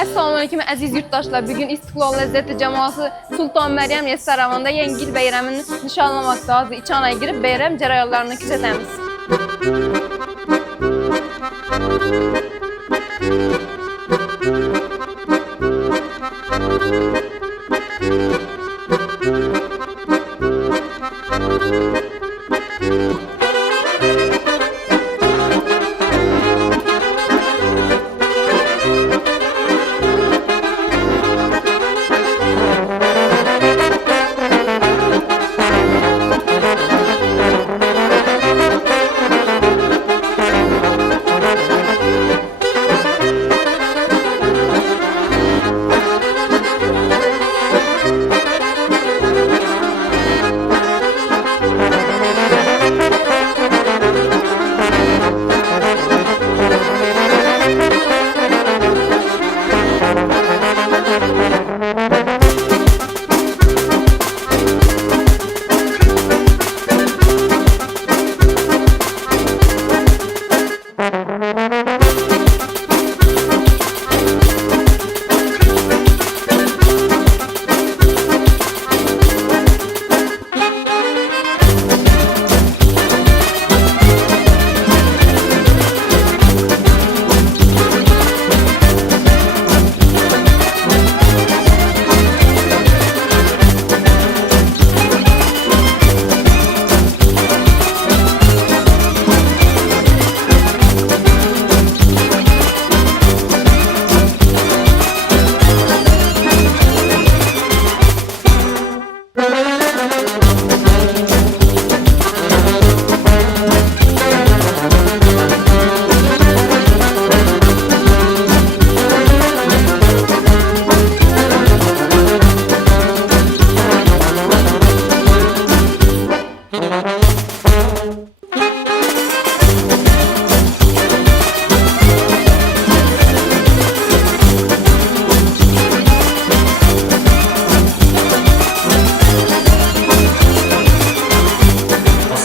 Assalomu alaykum aziz yurtdoshlar. Bugun Istiqlol Lazzati jamoasi Sulton Maryam restoranida Yangi yil bayramini nishonlamoqda. Hozir ichkariga kirib bayram jarayonlarini kuzatamiz.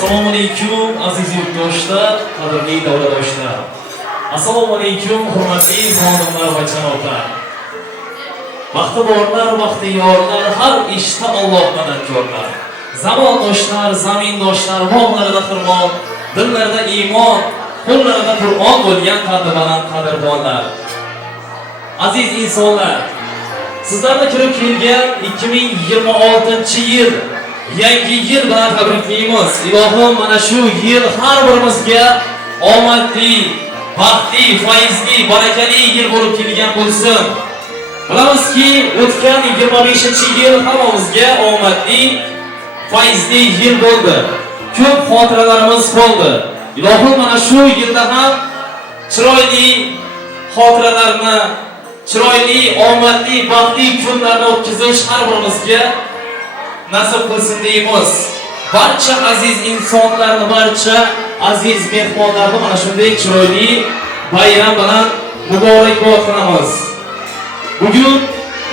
Assalomu alaykum aziz yurtdoshlar, qadrli davladoshlar. Assalomu alaykum hurmatli xonimlar va janoblar. Vaqti borlar, vaqti yorlar, har ishda Alloh madadkorlar. Zamondoshlar, zamindoshlar, mo'minlarda xirmon, dillarida iymon, qo'llarida Qur'on bo'lgan qadrbaland qadrdonlar. Aziz insonlar, sizlarga kirib kelgan 2026-yil Yangi yil bilan tabriklaymiz. Ilohim mana shu yil har birimizga omadli, baxtli, foizli, barakali yil bo'lib kelgan bo'lsin. Bilamizki, o'tgan 25-yil hammamizga omadli, foizli yil bo'ldi. Ko'p xotiralarimiz bo'ldi. Ilohim mana shu yilda ham chiroyli xotiralarni, chiroyli, omadli, baxtli kunlarni o'tkazish har birimizga nasib qilsin deymiz. Barcha aziz insonlarni, barcha aziz mehmonlarni mana shunday chiroyli bayram bilan muborakbod qilamiz. Bugun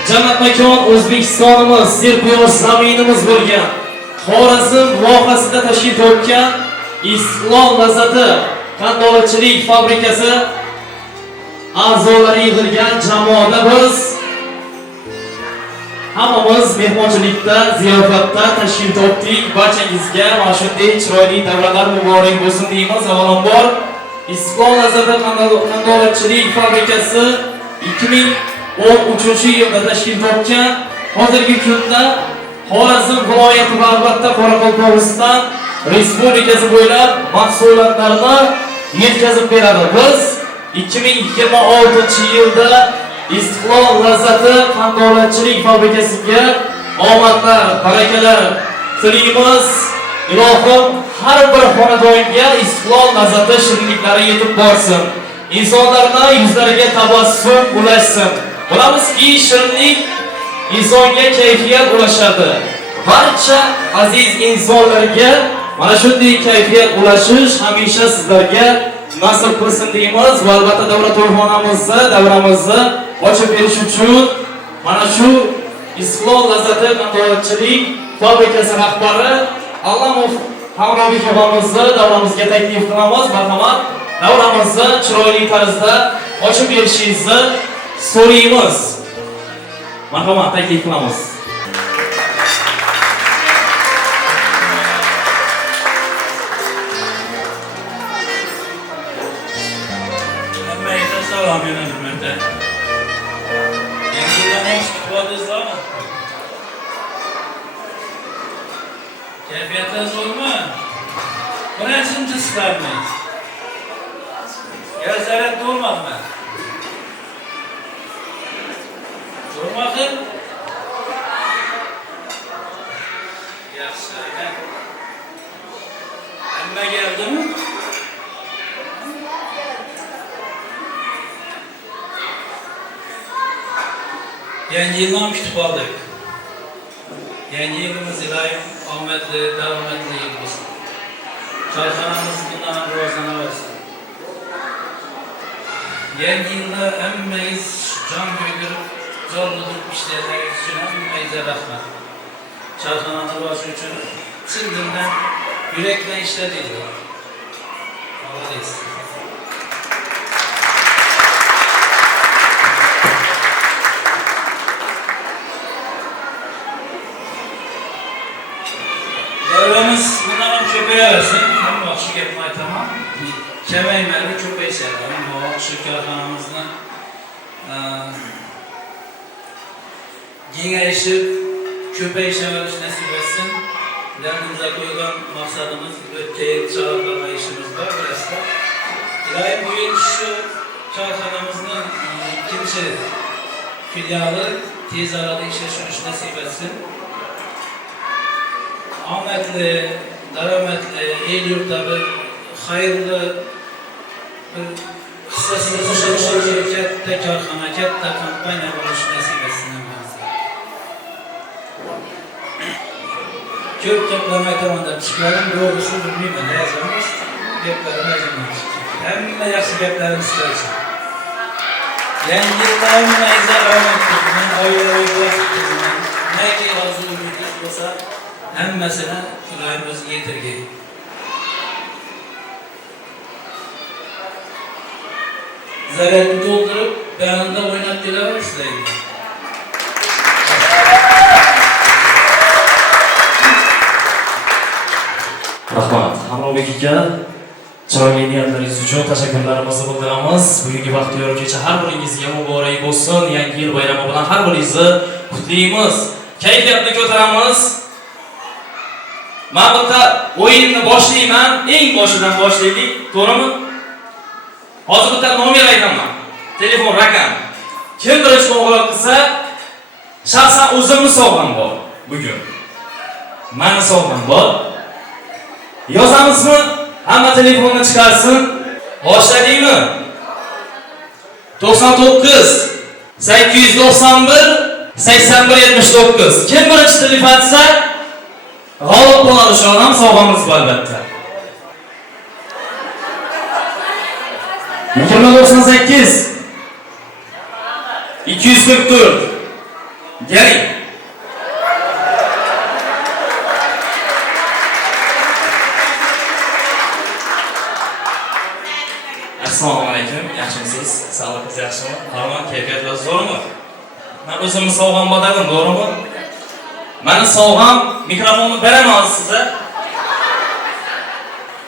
jannat makon O'zbekistonimiz, serquyosh zaminimiz bo'lgan Xorazm vohasida tashkil topgan Istiqlol Lazzati qandolatchilik fabrikasi a'zolari yig'ilgan jamoada biz hammamiz mehmonchilikda, ziyofatda tashkil topdik. Barchangizga mana shunday chiroyli davralar muborak bo'lsin deymiz. Avvalambor Istiqlol Lazzati qandolatchilik fabrikasi 2013-yilda tashkil topgan. Hozirgi kunda Xorazm viloyati va albatta Qoraqalpog'iston respublikasi bo'ylab mahsulotlarni yetkazib beradi. Biz 2026-yilda Istiqlol Lazzati qandolatchilik fabrikasiga omadlar, barakalar tilaymiz. Ilohim har bir xonadonga Istiqlol Lazzati shirinliklari yetib borsin. insonlarning yuzlariga tabassum ulashsin. Bilamizki, shirinlik insonga kayfiyat ulashadi. Barcha aziz insonlarga mana shunday kayfiyat ulashish hamisha sizlarga nasib qilsin deymiz va albatta davlat davramizni ochib berish uchun mana shu Istiqlol Lazzati qandolatchilik fabrikasi rahbari Allamov Hamrobiy og'amizni davramizga taklif qilamiz. Marhamat, davramizni chiroyli tarzda ochib berishingizni so'raymiz. Marhamat, taklif qilamiz. Hammaga salom yo'lladim. Yangi yildan yaxshi kutib oldingizlarmi? Kayfiyatlar zo'rmi? Birinchi sizlarmi? Zaryad bo'lmadimi? Zo'rmi? Yaxshi. Hamma keldimi? Yangi yilni ham kutib oldik. Yangi yilimiz iloyim omadli, daromadli yil bo'lsin. Korxonamiz bundan ham rivojlanaversin. Yangi yilda hammangiz jon qo'ydirib, jonli turib ishlayotganingiz uchun hammangizga rahmat. Korxonani rivoji uchun chin dildan, yurakdan ishladingizlar. Молодец. Davramiz bundan ham ko'payaversin. Hamma yaxshi gapni aytaman. Kamaymadi, ko'payishadi. Ammo shu korxonamizni kengayishib, ko'payishaverish nasib etsin. Yonimizga qo'ygan maqsadimiz o'tgan yil choralama ishimiz bor, bilasizlar. Iloyim bu yil shu korxonamizni ikkinchi filiali tez orada ishga tushirish nasib etsin. Omadli, daromadli, el yurtda bir xayrli bir hissasini qo'shilishga katta korxona, katta kompaniya bo'lish nasib etsin. Ko'p gaplarni aytaman deb chiqarim, to'g'risi bilmayman, yozamiz. Gaplarim aytaman. Hamma yaxshi gaplarni sizlar uchun. Yangi yilda hammangizga omad tilayman, oilaviy tilayman. Nega hozirlik bo'lsa, hammasini Iloyim o'ziga yetirgay. Zaryadni to'ldirib, bananda o'ynab kelaversizlar. Rahmat. Hamro'bek aka, chiroyli niyatlaringiz uchun tashakkurlarimizni bildiramiz. Bugungi baxtiyor kecha har biringizga muborak bo'lsin. Yangi yil bayrami bilan har biringizni qutlaymiz. Kayfiyatni ko'taramiz. Men bitta o'yinni boshlayman. Eng boshidan boshlaylik, to'g'rimi? Hozir bitta nomer aytaman. Telefon raqam. Kim birinchi qo'ng'iroq qilsa, shaxsan o'zimni sovg'am bor bugun. Meni sovg'am bor. Yozamizmi? Hamma telefonni chiqarsin. Boshladingmi? 99 891 8179. Kim birinchi telefon etsa, g'olib bo'ladi. Shu odam sovg'amiz bor albatta. 298 244. Keling. Assalomu alaykum. Yaxshimisiz? Sog'ligingiz yaxshimi? Hamma kayfiyatlar zo'rmi? Men o'zimni sovg'am bor dedim, to'g'rimi? Meni sovg'am mikrofonni beraman sizga.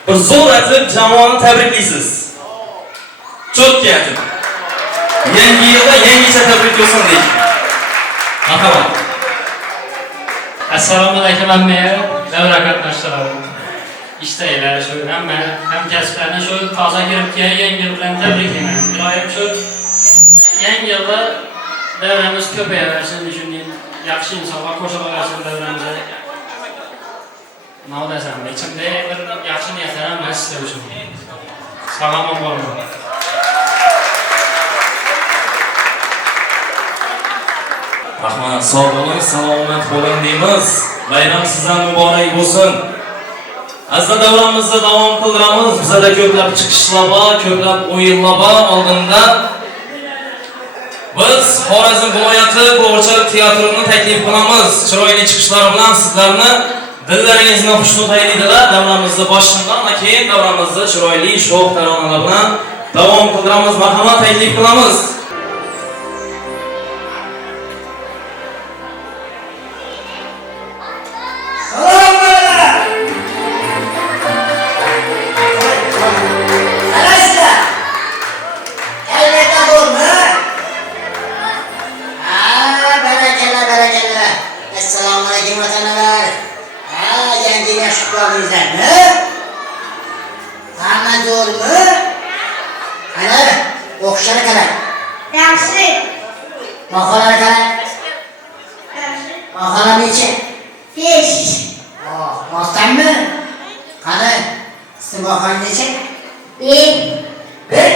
Bir zo'r aytib jamoani tabriklaysiz. Cho'tga aytib. Yangi yilda yangicha tabrik bo'lsin deydi. Marhamat. Assalomu alaykum hammaga, davra qatnashchilari. İşteyler şu hem kasblarni shu toza kirib kelgan yangi yil bilan tabriklayman. Iloyim shu yangi yilda davramiz ko'payaversin, shunday yaxshi insonlar qo'shilaversin davramizga. Nima desam, ichimda bir yaxshi niyatlar ham bor sizlar uchun. Salomim bormi? Rahmat, sog' bo'ling, salomat bo'ling deymiz. Bayram sizdan muborak bo'lsin. Aslida davramizda davom qildiramiz. Bizda ko'plab chiqishlar bor, ko'plab o'yinlar bor oldinda. Biz Xorazm viloyati qo'g'irchoq teatrini taklif qilamiz. Chiroyli chiqishlar bilan sizlarni dillaringizni xushnud aylaydilar. Davramizni boshlangan keyin davramizda chiroyli sho'x taronalar bilan davom qildiramiz. Marhamat taklif qilamiz. oldingizlarmi? Hamma zo'rmi? Qani, o'qishlar qalay? Yaxshi. Baholar qalay? Baholar necha? 5. Rostdanmi? Qani, sizning baholar necha? 1. 1.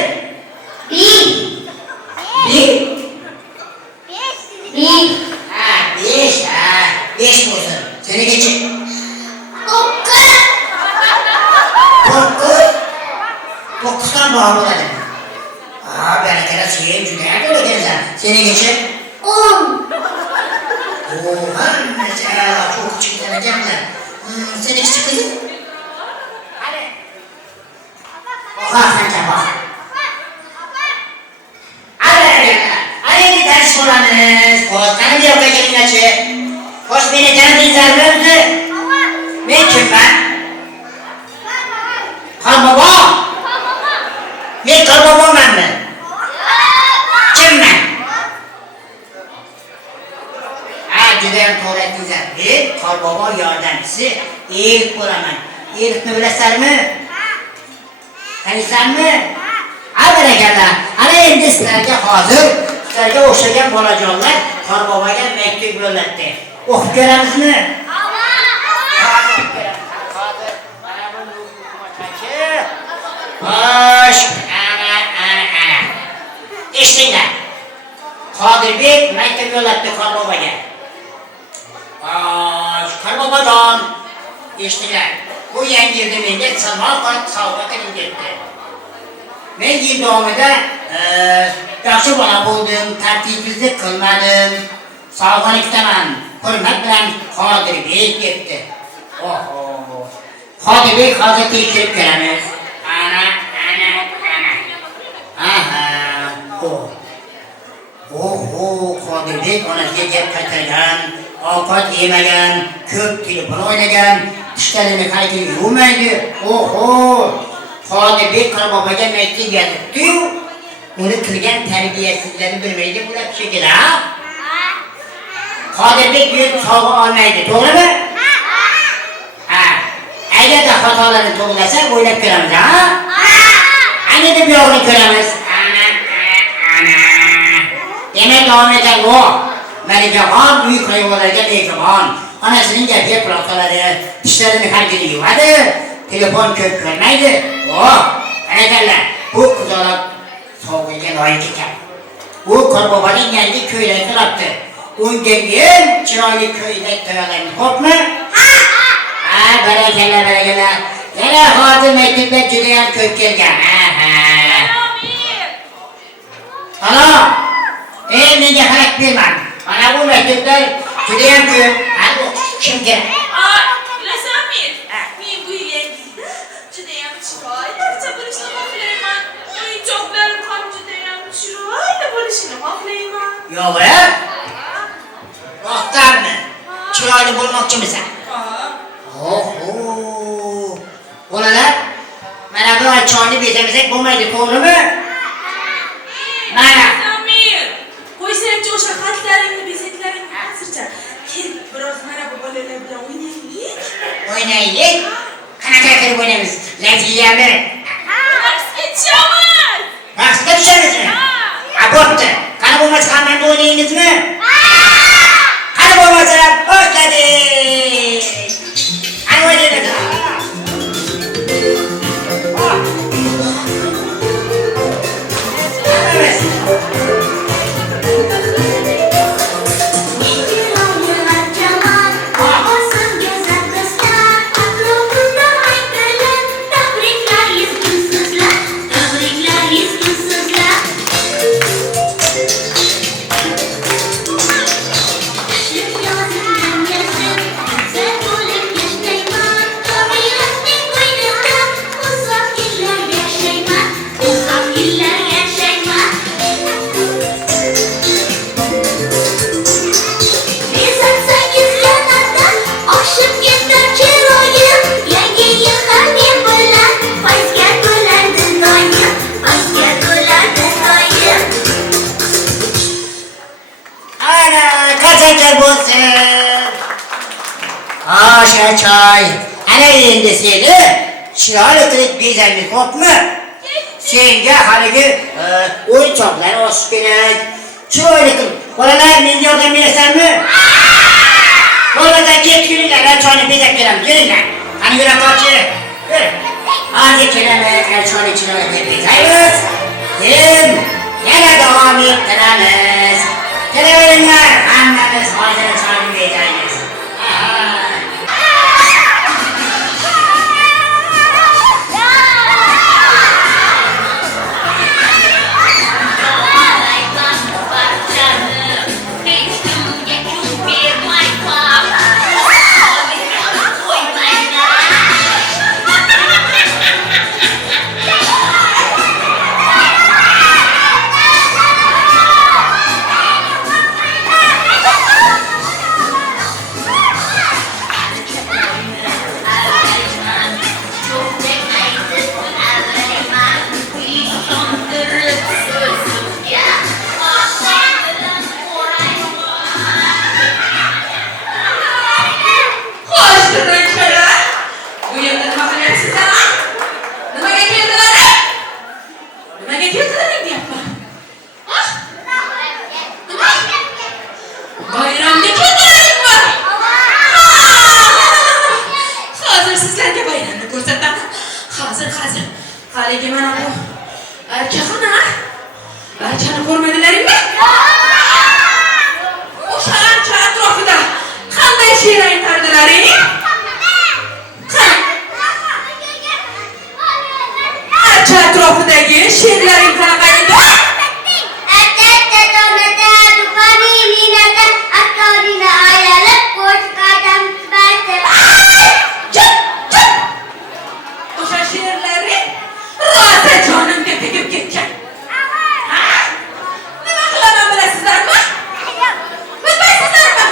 5. 5 bo'lsin. Seningacha? 9 dan baho bo'ladi. Barakalla, sen juda yaxshi o'rgansan. Seningacha? 10. Hammasi çok kichkina ekanlar. Seni kichik qizim? Qani. Baho qancha baho? Ana endi dars qilamiz. Xo'sh, qani bu yoqqa kelinglarchi. Xo'sh, meni tanidingizlarmi o'zi? Men kimman? Qorbobo. Men Qorbobomanmi? Kimman? Judayam to'g'ri aytdingizlar. Men Qorbobo yordamchisi Elif bo'laman. Elifni bilasizlarmi? Taniysanmi? Barakalla. Ana endi sizlarga hozir sizlarga o'xshagan bolajonlar Qorboboga maktub yo'llatdi. O'qib ko'ramizmi? Hozir mana bu o'quvchi. Xo'sh, ana. Eshitinglar. Qodirbek maktub yo'llatdi Qorboboga. Qorbobojon, eshitinglar. Bu yangi yilda menga samoqat sovg'a qiling debdi. Men yil davomida yaxshi bola bo'ldim, tartibsizlik qilmadim. Sovg'ani kutaman. Hurmat bilan Qodirbek debdi. Qodirbek hozir tekshirib ko'ramiz. Ana. Qodirbek onasiga gap qaytargan, ovqat yemagan, ko'p telefon o'ynagan, tishlarini qaytib yuvmaydi. Qodirbek Qorboboga maktub yozibdi-yu, uni qilgan tarbiyasizlarni bilmaydi bular shekilli, ha? Qodirbek buyuk sovg'a olmaydi, to'g'rimi? Agarda xatolarni to'g'rilasa, o'ylab ko'ramiz, ha? Ana deb yo'g'ini ko'ramiz. Ana. Demak, davom etadi. Malikaxon buyuk hayvonlarga mehribon. Onasining gapiga quloq soladi, tishlarini har kuni yuvadi, telefon ko'p ko'rmaydi. Barakalla. Bu qizaloq sovg'aga loyiq ekan. U Qorboboning yangi ko'ylak qilibdi. Unga eng chiroyli ko'ylak tayyorlaymiz, xo'pmi? Barakalla. Yana hozir maktublar juda ham ko'p kelgan. Alo. Menga xarak bermang. Mana bu maktublar juda ham ko'p. Kimga? Bilasanmi? Men bu yilda juda ham chiroyli bo'lishni xohlayman. O'yinchoqlarim ham juda ham chiroyli bo'lishini xohlayman. Yo'q-a? Rostdanmi? Chiroyli bo'lmoqchimisan? Bolalar, mana bu choyni bezamasak bo'lmaydi, to'g'rimi? Mana. Qo'ysangchi o'sha xatlaringni, bezaklaringni hozircha. Kel, biroz mana bu bolalar bilan o'ynaylik. O'ynaylik? Qanaqa qilib o'ynaymiz? Laziyami? Raqsga tushamiz. Raqsga tushamizmi? Bo'pti. Qani bo'lmasa hammani o'ynaymizmi? Qani bo'lmasa boshladik. Qani o'ynaymiz. Choy. ana endi seni chiroyli qilib bezaymiz, xo'pmi? Senga haligi o'yinchoqlar olish kerak. Chiroyli qilib. Bolalar, menga yordam berasanmi? Bolalar kelinglar, choyni bezab beramiz. Kelinglar. Qani yura qochi. Hozir kelamiz, choyni chiroyli qilib bezaymiz. Keyin yana davom ettiramiz. Kelaveringlar, hammamiz hozir choyni bezaymiz. Haligi mana bu erkakni erkakni ko'rmadilaringmi? O'sha ancha atrofida qanday she'r aytardilaring? Ancha atrofidagi she'rlaring qanaqa edi? O'sha she'rlaring rosa jonimga tegib ketgan. Nima qilaman bilasizlarmi? Bilmaysizlarmi?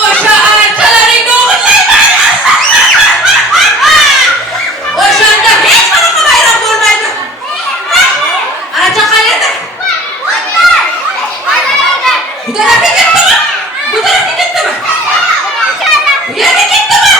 O'sha archalaringni o'g'irlayman. O'shanda hech qanaqa bayram bo'lmaydi. Archa qayerda? Bu tarafga ketdimi? Bu tarafga ketdimi? Bu yerga ketdimi?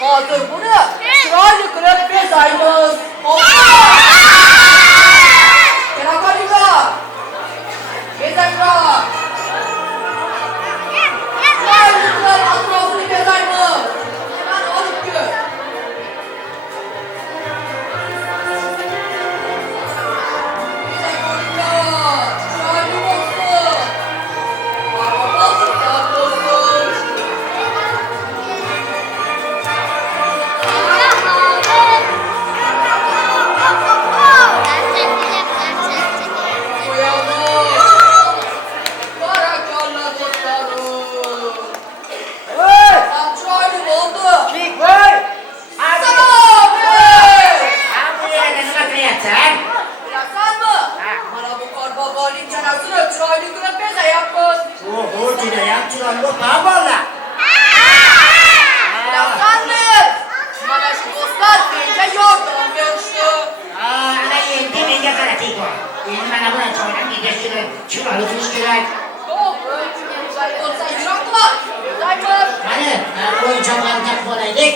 Hozir buni chiroyli qilib bezaymiz. Kelaqoling bana buna çoğundan gideştirin. Çıralı tuş gerek. Yok, güzel olsa yıraklar. Güzel. Hani oyuncaklarını takıp olaydık.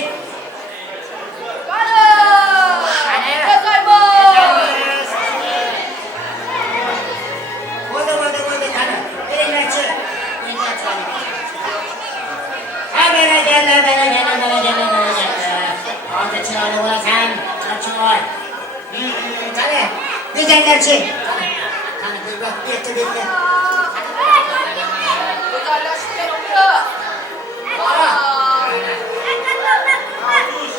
Güzellerçi. Hani bir bak getir bitti.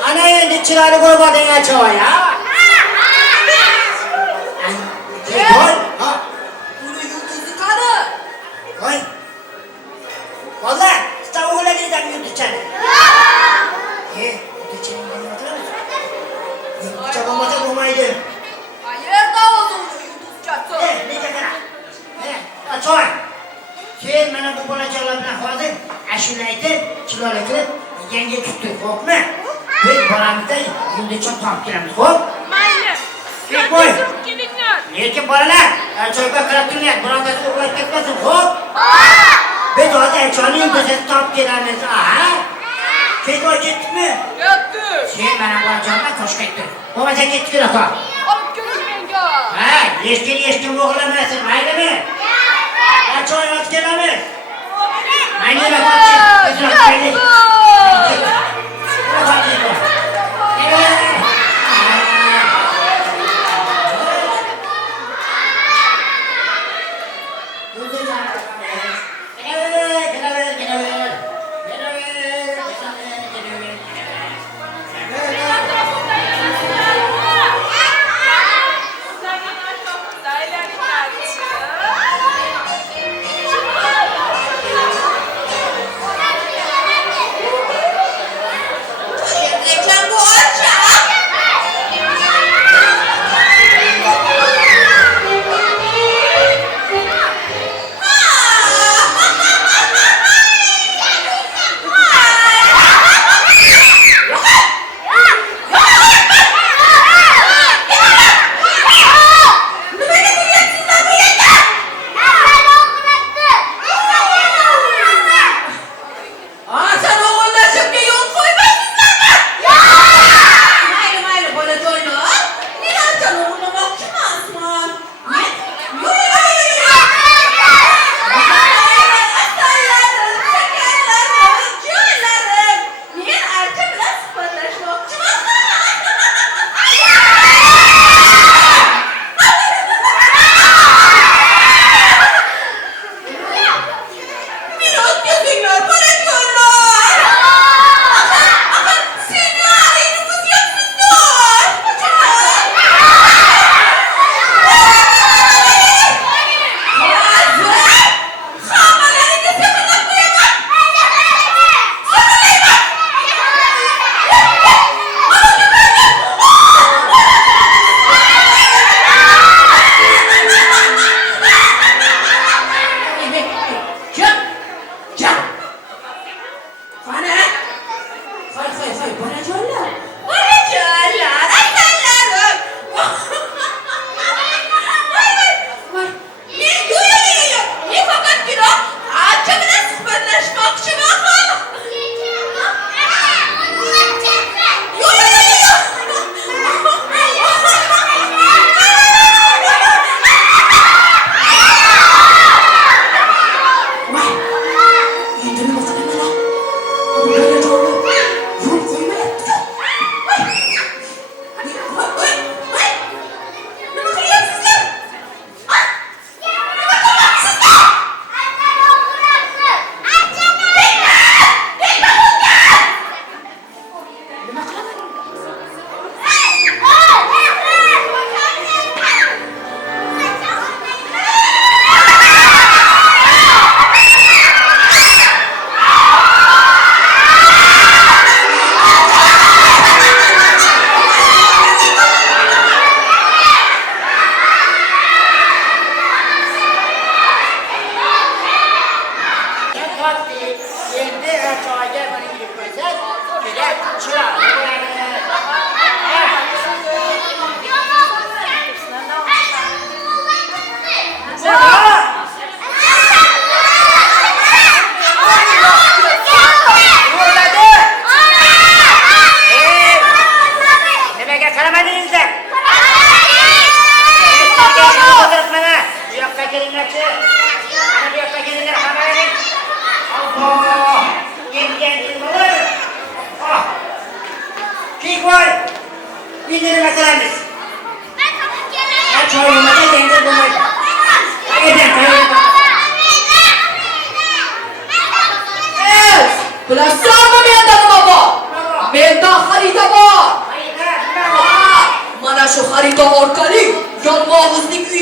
Ana endi chiroyli ko'rmading achoy, ha? Voy, ha. Uni yulduzi qani? Voy. Valla, stavog'laringdan yulduzchani. Yulduzchani bo'lmadimi? Yulduzcha bo'lmasa bo'lmaydi. Qayerda o'zi uni yulduzchasi? Nega qara? Achoy. Sen mana bu bolachalar bilan hozir ashula aytib, chiroyli qilib yangi tutdi, xo'pmi? Biz bolamizda yulduzcha topib kelamiz, xo'p? Mayli. Kek qo'y. Kelinglar. Lekin bolalar, achoyga qarab turinglar, birontasi uxlab ketmasin, xo'p? Biz hozir achoyning yulduzini topib kelamiz, ha? Ketib ketdikmi? Ketdi. Sen mana bu achoyga Toshkentga. Bo'lmasa ketdik aka. Olib keling menga. Ha, eshkin o'g'lamasin, maylimi? Achoy olib kelamiz. Mayli, mayli.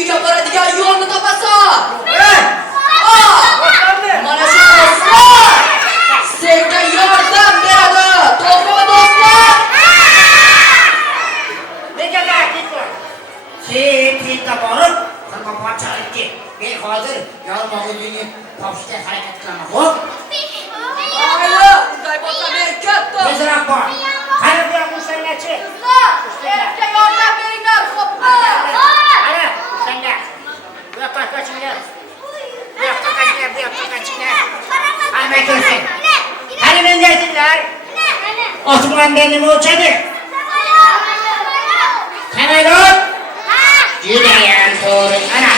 uyga boradigan yo'lni topasan. Boshlandı. Mana shu do'stlar senga yordam beradi. To'g'rimi do'stlar? Nega git bor? Tezda borib, qirqa parchalik ket. Men hozir yalmog'ini topishga harakat qilaman, xo'p? Mayli, unday bo'lsa men ketdim. Tezroq bor. Qani bu yoqqa ushlangachi. Menga yordam beringlar, xo'pmi? Qani, ushlangar. Bu yoqqa qochinglar. Bu yoqqa qochinglar, bu yoqqa qochinglar. Qani kelsin. Qani menga aytinglar. Osmonda nima uchadi? Samolyot. Judayam to'g'ri. Ana.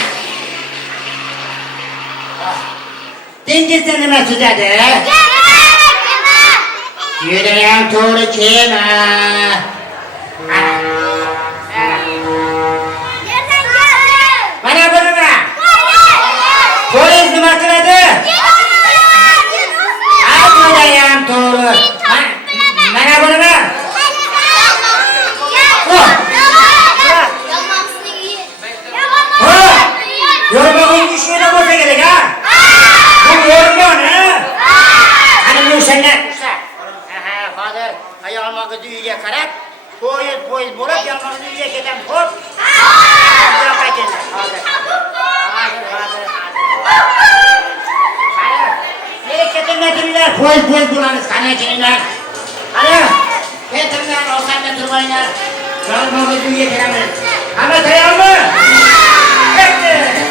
Dengizda nima suzadi? Judayam to'g'ri, kema. Mana bu nima? Poyezd nima qiladi? Judayam to'g'ri. Mana bu nima? Yormağın işine boşa gerek ha? Bu yormuyor ha? Hani bu senden? Hadi ayağımı düğüye karat. Poyuz bulup yalmağını düğüye ketem hop. Bırak kendine. Hadi. Nereye ketimledinler? Poyuz bulanız kanayacınlar. Hadi. Ketimler olsan da durmayınlar. Yalmağını düğüye ketemler. Ahmet ayağımı. Hadi.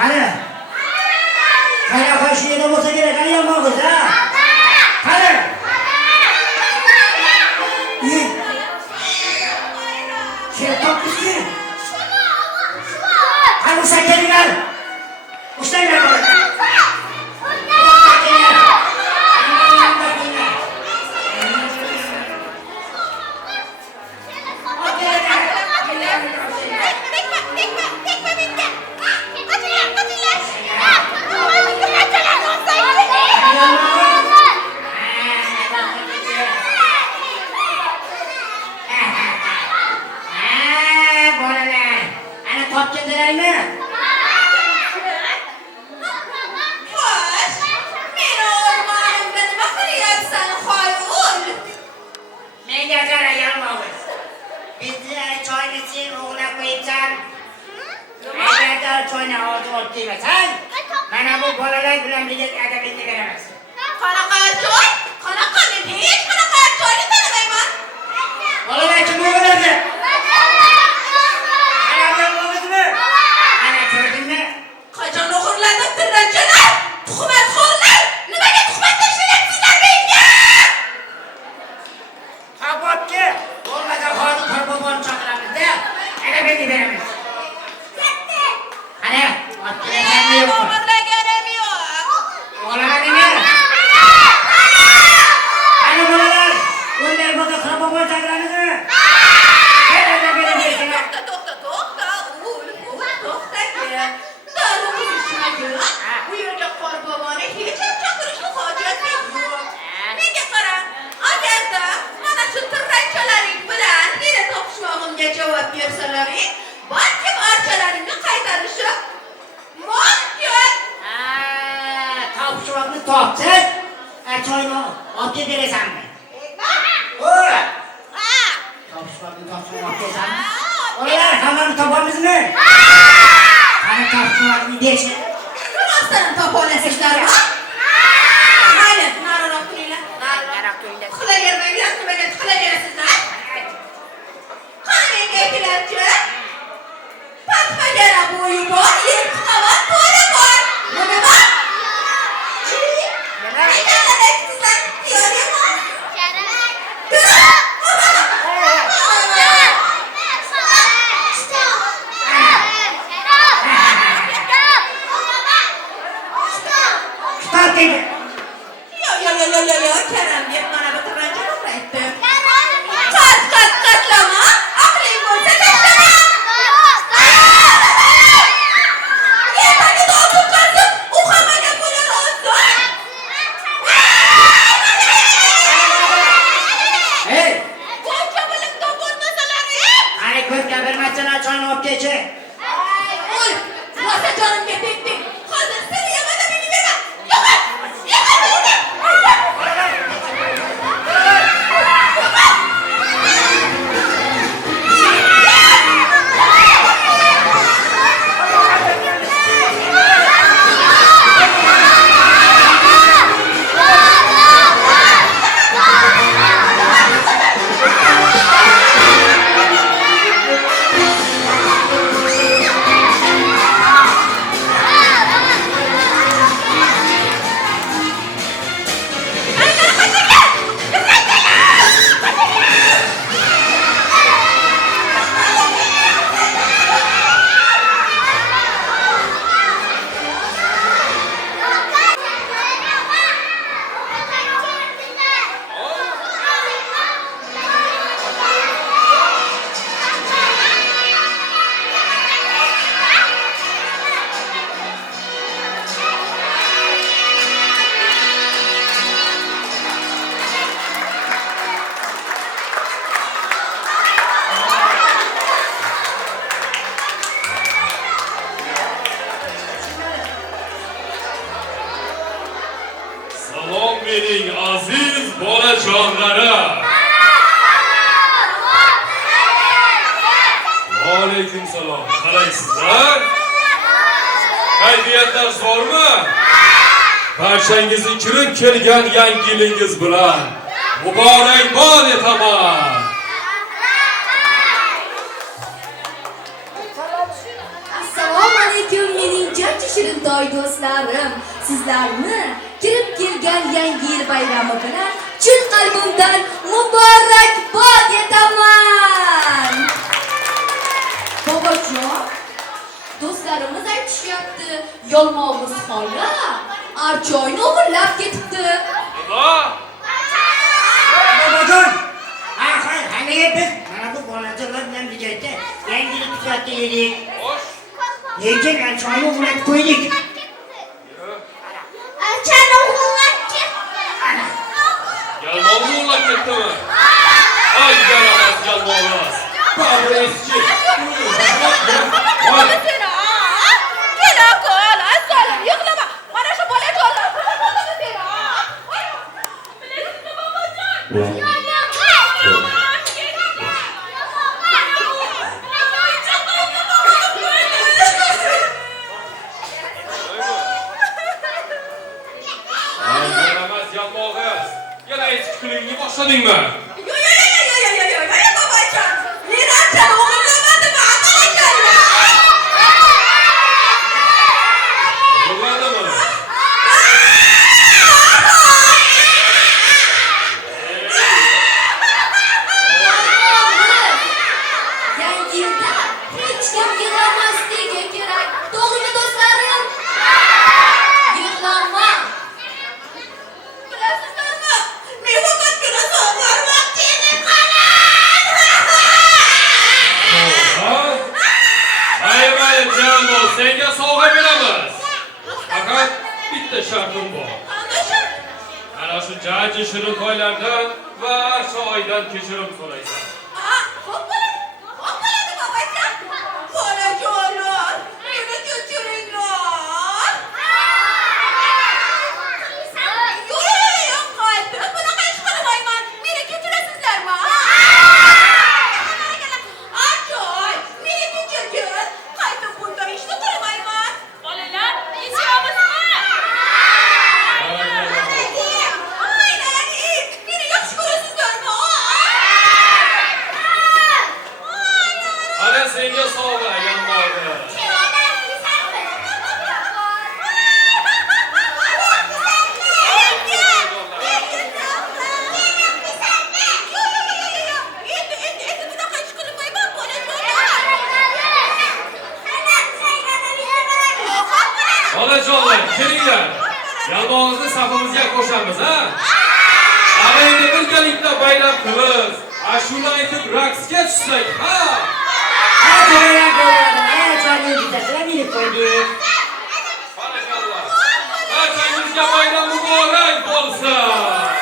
Aynen. sizler yarıyor mu? Stop dedi. Yo, Kerem deb mana bu turancha to'xtatdi. Qatlama, aqling bo'lsa tashlama. Ertaga o'qib qolsin, u hammaga bo'lar olsin. Hey, Qancha bilimda bo'lmasalar, qani ko'p gapirmasana, choyni olib kelchi. Oy, rosa jonimga tegding. Hozir seni yomada meni berma. Salom bering aziz bolajonlarim. Aleyküm salom. Qalaysizlar? Kayfiyatlar zo'rmi? Barchangizni kirib kelgan yangi yilingiz bilan muborakbod etaman. Assalomu alaykum mening jajji shirintoy do'stlarim. Sizlarni kirib kelgan yangi yil bayrami bilan chin qalbimdan muborakbod etaman. Bobojon, do'stlarimiz aytishyapti, yolmog'iz xola archoyni o'g'irlab ketibdi. Nima? Bobojon, hali biz mana bu bolajonlar bilan birgalikda yangilik kutayotgan edik. Xo'sh. Lekin choyni o'g'irlatib qo'ydik. Yalmog'i ular ketdimi? Ay yaramas yalmog'imiz. Bari eski. Voy. Kela qol, asolim yig'lama. Mana shu bolajonlar bo'ladi seni. Bilasizmi bobojon? Ay yaramas yalmog'i. Yana eski kulingni boshladingmi? Yo, bobojon. Men anchani o'g'irlamadimmi? Atalanganlar. O'g'irladimi? Yangi yilda hech kim yig'lamasligi kerak. To'g'rimi do'stlarim? Yig'lama. Bilasizlarmi? Men faqatgina sovg'ar vaqtini Mayli Jamol, senga sovg'a beramiz. Faqat bitta shartim bor. Mana shu jajji shirintoylardan va Arshoydan kechirim so'raysan. Bo'ladi bobojon. Bolajonlar, meni kechiringlar. Yo'q, qaytib bunaqa ish qilmayman. Meni kechirasizlarmi? Ajoy, meni kechirgin. Qaytib bunday ishni qilmayman. Bolalar, kechiramizmi? Aynan, meni yaxshi ko'rasizlarmi? Ana endi birgalikda bayram qilib, ashula aytib raqsga tushsak, ha? Barakalloh. Barchangizga bayram muborak bo'lsin.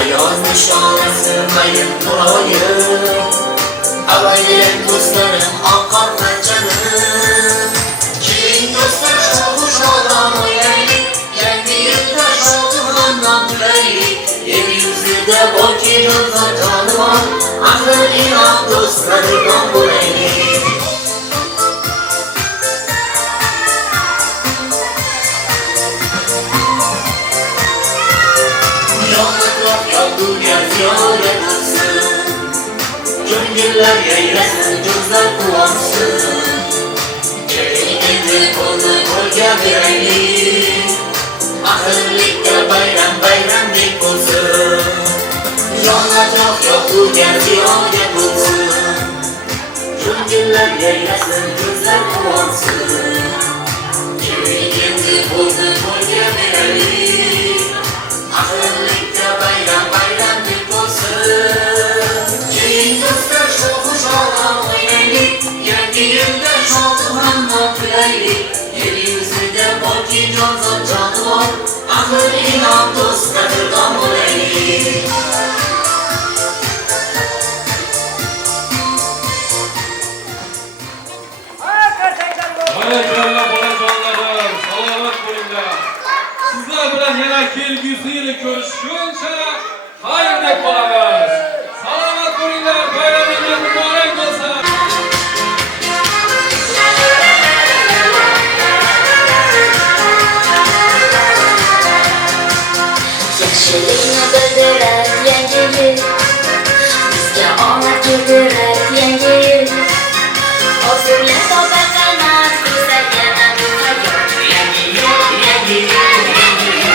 Ayol nishonasi mayim muloyim Avayim do'stlarim oqar qanchanim Keling do'stlar shodon o'ylaylik Yangi yilda shodumon tilaylik Yer yuzida boki jonzot jonivor Ahli inom do'stlardan bo'laylik ziyoret olsun Gönüller yaylasın, gözler kuvansın Kelimini kolu kolga vereylik Ahırlıkta bayram bayramlik olsun Yanacak yokluğun ziyoret olsun Gönüller yaylasın, gözler kuvansın Kelimini kolu kolga vereylik Ahırlıkta bayram bayramlik olsun Keyin dostlar şoku şolan oynaylik Yangi yılda şokumanla tilaylik Yeri yüzüde boki jonzot jonivor Ahır inom do'stlardan bo'laylik Barakalloh bolajonlarim, salomat bo'linglar. Sizlar bilan yana kelgusi yili ko'rishguncha xayr deb qolamiz. Salomat bo'linglar, bayramingiz muborak bo'lsin. Yaxshilikni bildirar yangi yil Bizga omad keltirar yangi yil Orzular topaqamas go'zal yana bir hayot Yangi yil, yangi yil, yangi yil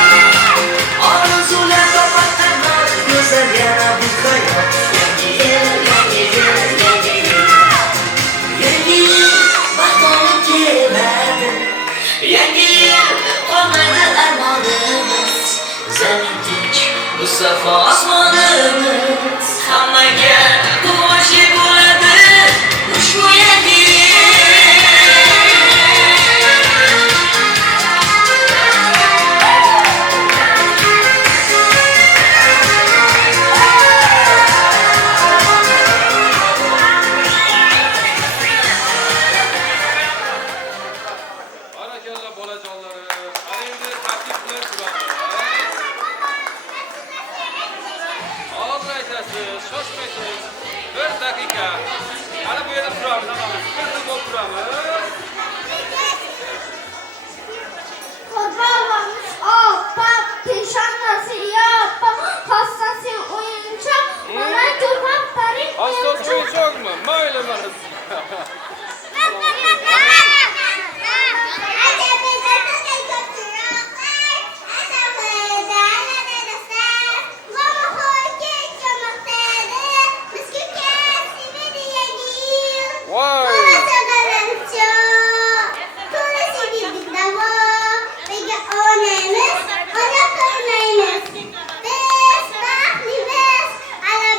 Orzular topaqamas go'zal yana bir hayot Yangi yil, yangi yil, yangi yil Yangi yil vaqt olib keladi Yangi yil qolmadi armonimiz Zamin tinch, musaffo osmonimiz Hammaga quvonchli bo'ladi ushbu yangi yil Barakalloh bolajonlarim. Ana endi tartib bilan turamiz. Hozir aytasiz, shoshmaysiz. 1 daqiqa. Ana bu yerda turamiz, hammamiz. Bir xil bo'lib turamiz. Kodravamiz oppoq, peshonasi yopiq, hassasi o'yinchoq, mana ko'rmab tarik Astos o'yinchoqmi? Mayli mana.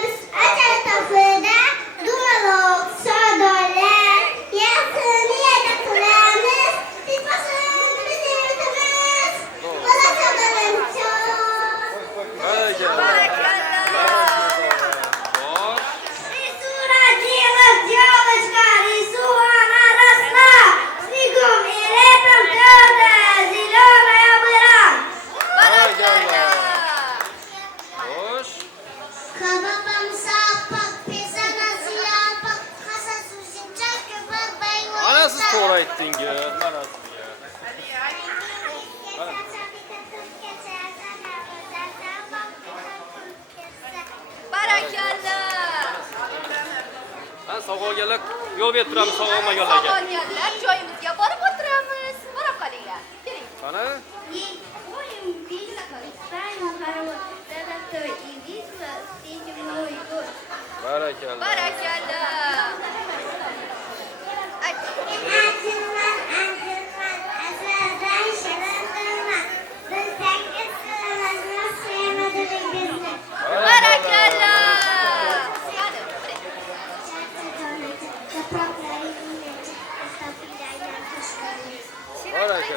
Biz acha tafida dumalok, sodo doğru aytdingiz. Mana sizga. Barakalla. Ha, sog' olganlar yo'l berib turamiz, sog' olmaganlarga. Sog' olganlar joyimizga borib o'tiramiz. Borib qolinglar. Keling. Qani? Barakalla. Barakalla. Barakalla. Barakalla.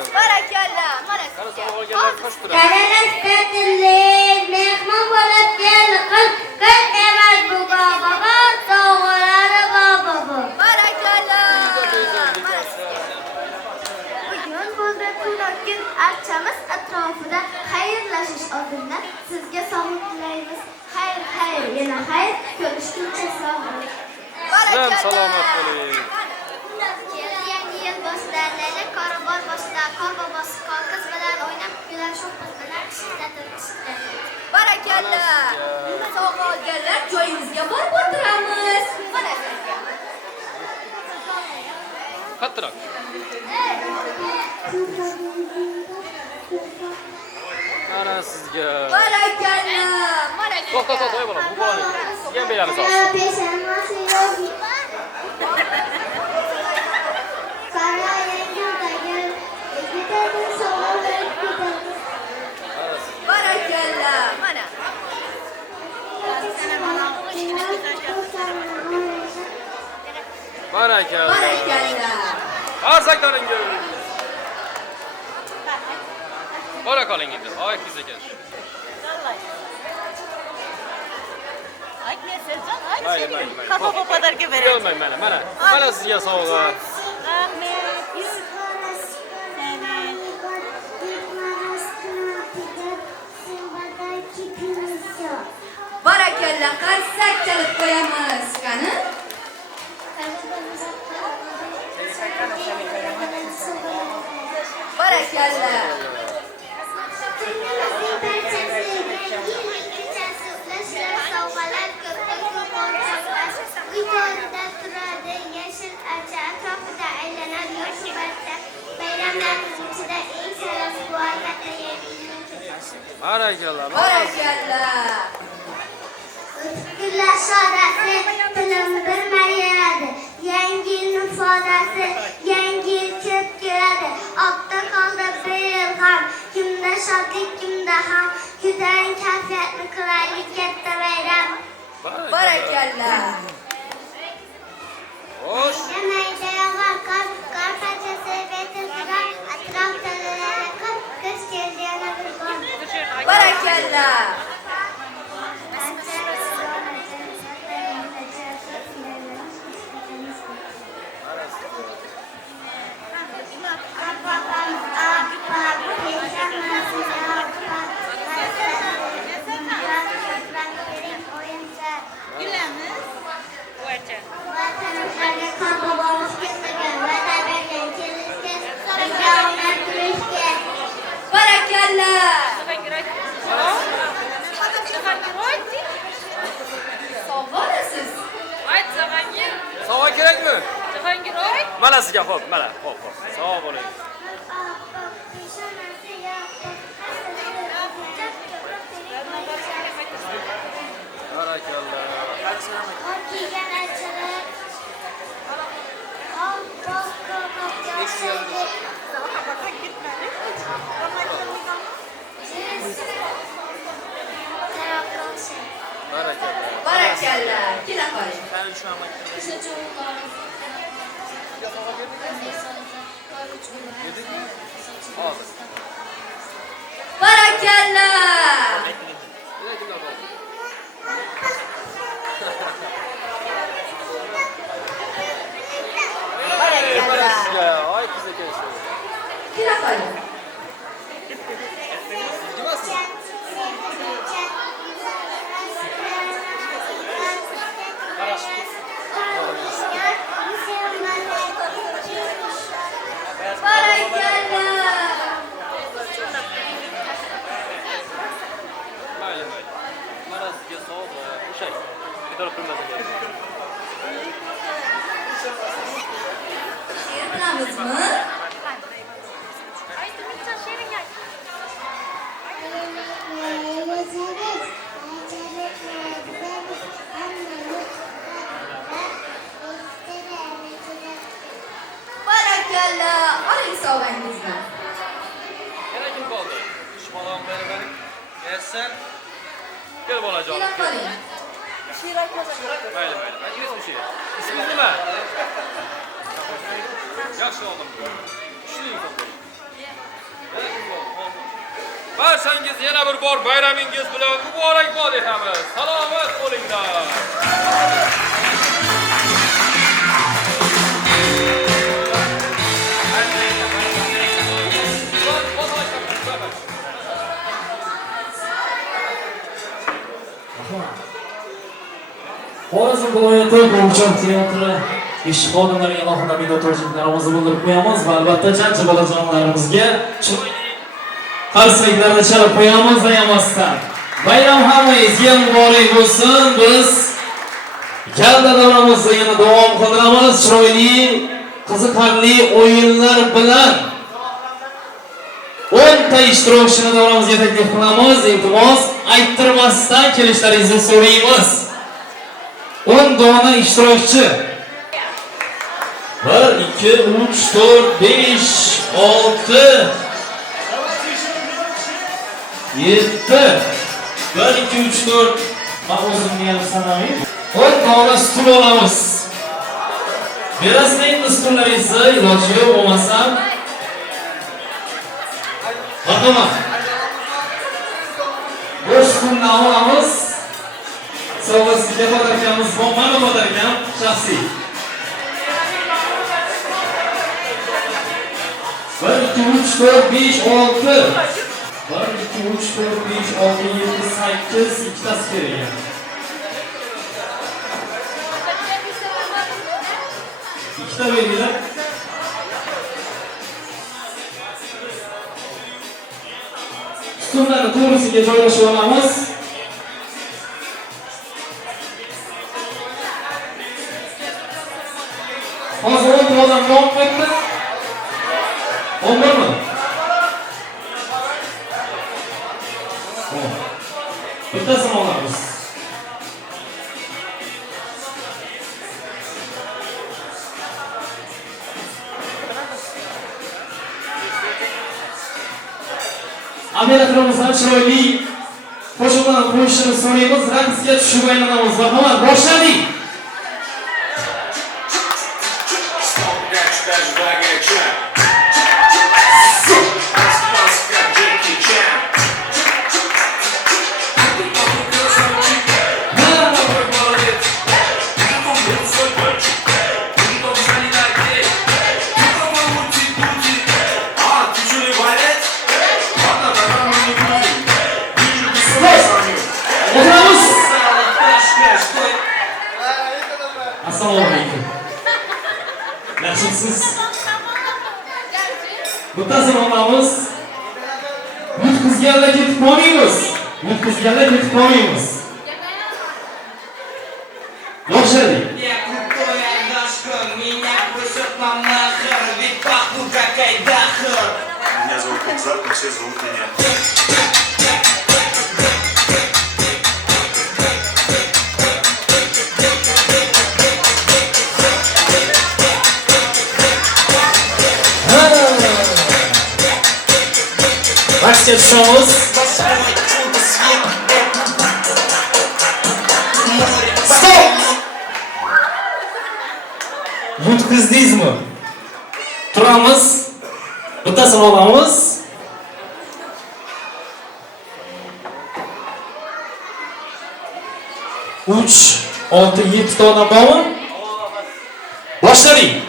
Barakalla. Mana Qani sizga. sog' olganlar qo'sh turadi. Karalasatlik, mehmon bo'lib keldi qiz, qiz emas bu bobo, sovg'alari bobo. Barakalla. Bugun bo'ldi tunakin archamiz atrofida xayrlashish oldidan sizga sog'lik tilaymiz. Xayr, xayr, yana xayr, ko'rishguncha sog'lik. Sizlar salomat bo'ling. Yangi yil boshlanadi, qorabor boshida, qor bobosi qiz bilan o'ynab, yular sho'piz bilan ishlatib. Barakalla. Sog' olganlar joyimizga borib o'tiramiz. Mana sizga. Qattiroq. Mana sizga. Barakalla. Mana sizga. To'xta, to'y bola, bu bolani. Sizga ham beramiz hozir. Peshanasi yo'q. Qara yangildagi yigitning sog'lik ketadi. Barakalla. Mana. Barakalla. Barakalla. Qarsaklaringiz. Qora qoling endi. Oy qizakan. Mayli. Kafa popalarga beradi. Kelmang mana, mana. Mana sizga sovg'a. Barakalla. Qarsak chalib qo'yamiz. Qani? Barakalla. Barakalla. Barakalla. Güllar şadası tilim bilmeyirdi. Yangi yıl ifadesi yangi yıl çöp giradi. Altta kaldı bir yıl ham. Kimde şadlik kimde ham. Güzel kafiyetli kılaylık yetti bayram. Barakalla. Hoş. Demeyde var kar paçası betildiler. Etrafta yakın kış geldiğine bir bak. Barakalla. Barakalla. Sog'orasiz. Sovg'a kerakmi? Mana sizga hop, mana. Hop. Sog' bo'ling. Barakalla. Barakalla. Barakalla. Kela qoling. Hozir. Barakalla. Mana sizga. Oy qizakan shu. Kela qoling. Şiir bilamizmi? Barakalla, oling sovg'angizdan. Yana kim qoldi? Shimolon beri. Gelsen. Gel bolajon. Kelib qoling. Mayli. Ajlis bir şey. İsmingiz nima? Yaxshi oldum. Ishling qildi. Barchangiz yana bir bor bayramingiz bilan muborakbod etamiz. Salomat bo'linglar. Xorazm viloyati Bo'g'jon teatri ish xodimlariga alohida minnatdorchiliklarimizni bildirib qo'yamiz va albatta jajji bolajonlarimizga chiroyli qarsaklarni chalib qo'yamiz ayamasdan. Bayram hammangizga muborak bo'lsin. Biz galda davramizni yana davom qildiramiz chiroyli, qiziqarli o'yinlar bilan. 10 ta ishtirokchini davramizga taklif qilamiz. Iltimos, ayttirmasdan kelishlaringizni so'raymiz. 10 dona ishtirokchi. 1 2 3 4 5 6 7 1 2 3 4 Mahmuzimni ham sanamayman. 10 dona stul olamiz. Berasizmi stullaringizni iloji yo'q bo'lmasa? Marhamat. Bosh stulni olamiz. Sovg'asiga qo'yarkanmiz, bommani qo'yarkan shaxsiy. 1 2 3 4 5 6 1 2 3 4 5 6 7 8 ikkitasi kerak. Ikkita beringlar. Stullarni to'g'risiga joylashib olamiz. Hozir 10 odam davom etdi. 11 mi? Bittasini olamiz. Operatorimiz ham chiroyli qo'shiqlarni qo'yishini so'raymiz. Raqsga tushib aylanamiz. Marhamat, boshladik. Assalomu alaykum. Yaxshimisiz? Bittasini olamiz. Yutqizganlar ketib qolmaymiz. Boshladik. Меня зовут Кобзар, но все зовут меня. Raqsga tushamiz. Stop! Yutqizdingizmi? Turamiz. Bittasini olamiz. Uch, 6, 7 dona bormi? Boshladik.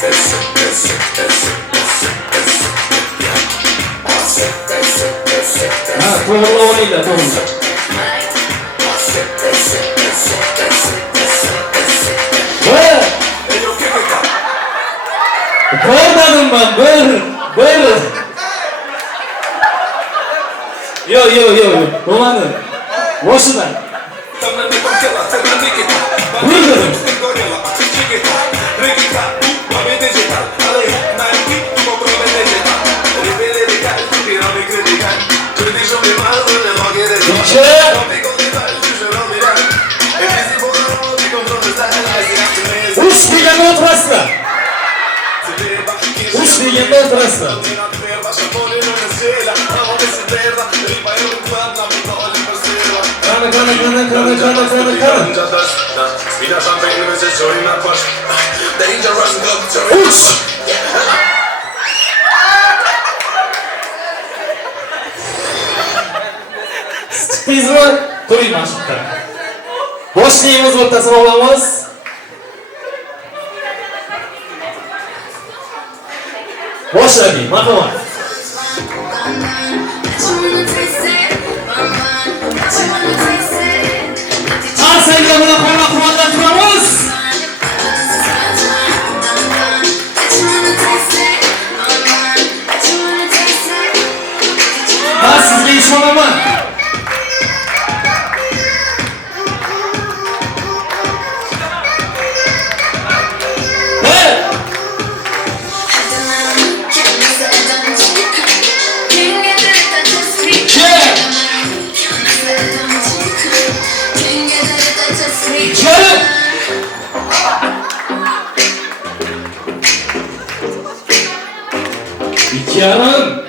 Yes. Ha, to'g'ri o'ynaylar, to'g'ri. Ko'rmadim ben, bir. Yok, romanı. Boşuna. Buyurun. Uç degende oturasizlar. Uç degende oturasizlar. Qani. Uç. Chiqdingizmi? Turing mana shu yerda. Boshlaymiz, o'rtasini olamiz. Boshladik, marhamat. Qarsanglar bilan qo'llab-quvvatlab turamiz. Ben sizga ishonaman. İki yarım.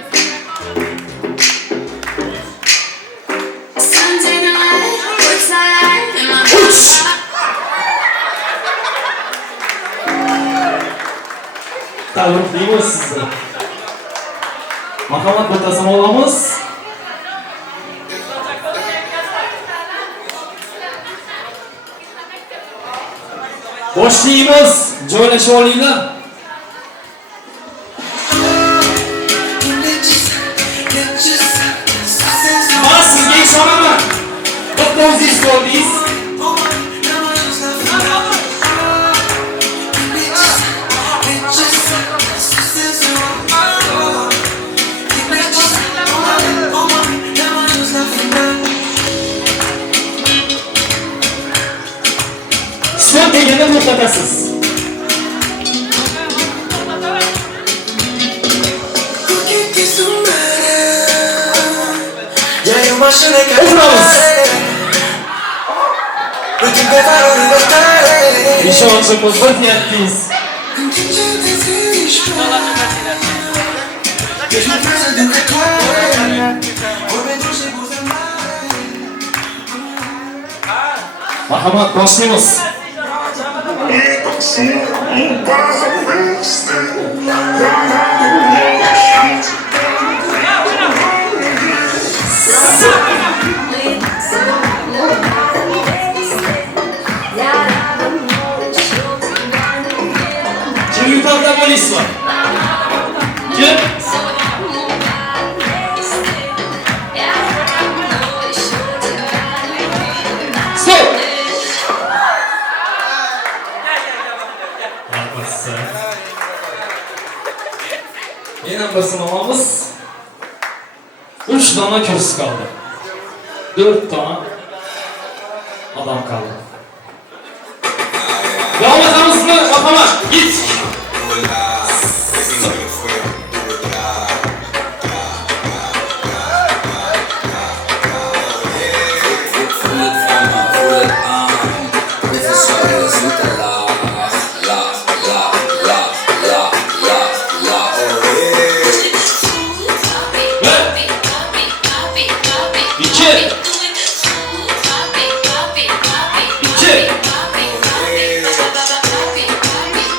Uç. Tabrikliymiz sizni. Marhamat, o'rtasini olamiz. Boshlaymiz. Joylashib olinglar. Ben sizga ishonaman. Bitta o'zingiz qoldingiz. Stop deganda to'xtatasiz. O'tiramiz. Ishonchimiz bir niyatdingiz. Marhamat, boshlaymiz. Kim yukarıda polis var? Kim? Stop! Yine basın almamız. 3 tane kürsü kaldı. 4 tane adam kaldı. Devam edemez mi? Bakamaz. Git.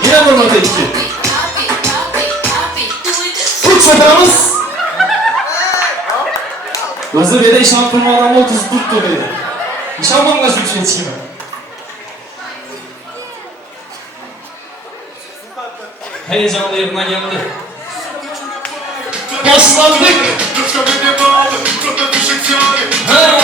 Yine vurmadı iki. Uç çatamız. Gözü bede işan kırma adamı 34 bede. İşan bambaş bir şey çıkıyor. Heyecanlı yerine geldi. Başlandık. Ha.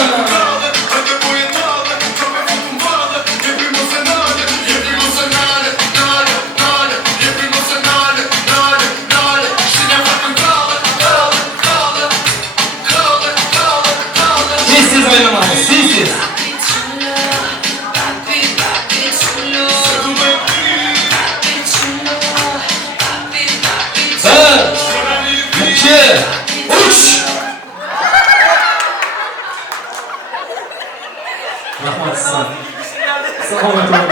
Siz oynamadınız, siz. Bir, iki, üç. Rahmet sen. Selamet olun.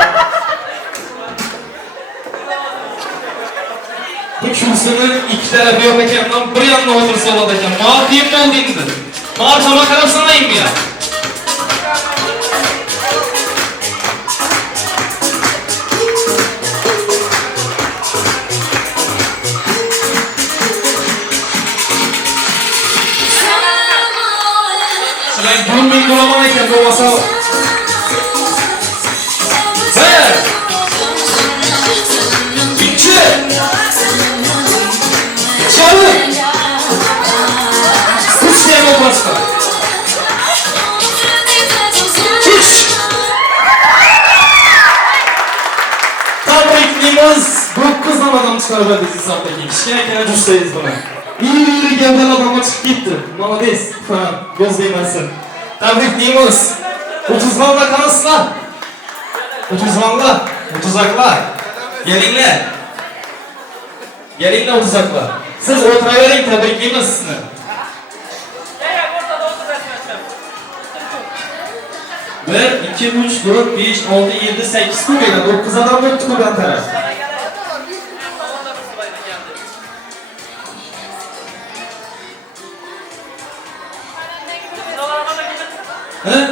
Bu kürsünün iki tarafı yok ekandan bir yanına otursa olad ekan. Mağa diyeyim mi oldu indi? Mağa tama karab sanayım ya. Ben gülmeyin bulamam eken bu masa. Bir, iki, çalı. Üç diye bu başta. Üç. Tabrikliğimiz bu kızdan adam çıkarabiliriz hesaptaki. Kişiye düşteyiz buna. İyi gelden adama çıkıp gitti. Malades falan göz değmesin. Tabrikliyimiz. 30 valla kalırsınlar. 30 valla. 30'aklar. Gelinler. Gelinler 30'aklar. Siz oturayverin tabrikliyimiz sizni. Bir, iki, üç, dört, beş, altı, yedi, sekiz kubeyden. 9 adam dört kubeyden taraf. He?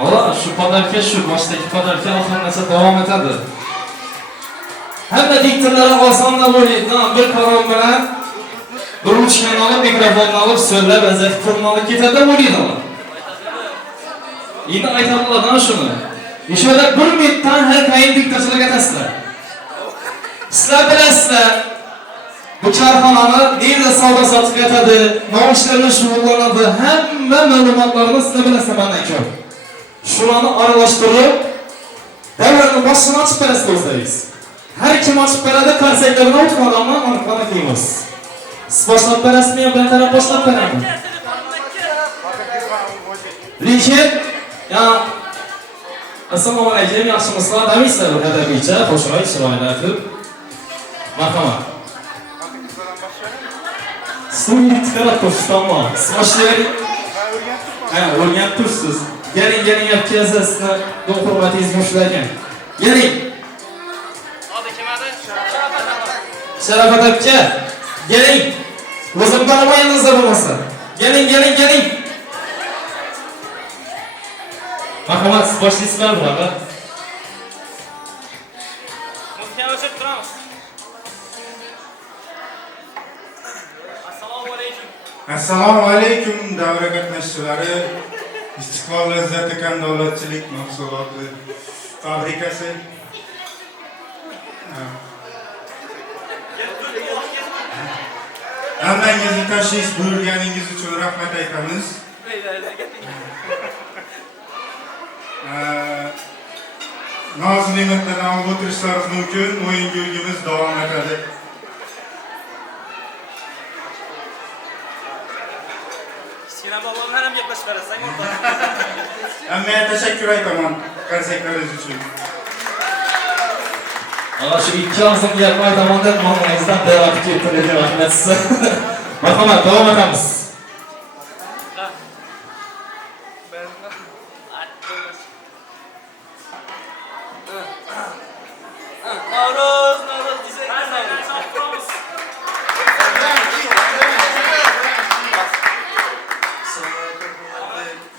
Allah şu padarka şu baştaki padarka ahırnasa devam etadi. Hamma diktorlar osonda bo'ladi. Bir qarom bilan bir uçkan olib mikrofonni olib so'zlab azat turmali ketadi bo'ladi. Endi aytadilar shuni. Ishada 1 minutdan har qayin diktorchilik etasizlar. Sizlar bilasizlar. Bu çarxanani nerede savdo sotiq etadi, noishlarni shug'ullanadi, hamma ma'lumotlarni sizlar bilasizlar mendan ko'p. Shularni aralashtirib, davrani boshini ochib berasiz o'zlaringiz. Har kim ochib beradi, qarsaklarni o'tmaganman aniqlaymiz. Siz boshlab berasizmi yo ben taraf boshlab berami? Lekin, ya assalomu alaykum, yaxshimisizlar? Demisizlar bu adabicha, xo'shroq chiroyli qilib. Marhamat. Suyni tiqarab tursiz, tamam. Siz boshlaylik. Ha, o'rganib tursiz. Geling yapacağız aslında. Don hurmatingizni ushlagan. Geling. Hadi kim edi? Sharafat aka. Geling. O'zim tanimayinizlar bo'lmasa. Geling. Marhamat, siz boshlaysizlar bunaqa. Mutkan o'chib turamiz. Assalomu alaykum davra qatnashchilari. İstiqlol Lazzati Qandolatchilik mahsuloti fabrikasi. Hammangizga tashrif buyurganingiz uchun rahmat aytamiz. Noz-ne'matlardan olib o'tirishlaringiz mumkin. O'yin yo'limiz davom etadi. Hammaga teşekkür aytaman qarsaklarınız uchun. Ana şu ikki og'zimga gapni aytaman deb nomingizdan bevaqt ketdi, rahmat sizga. Marhamat, davom etamiz. Navro'z desek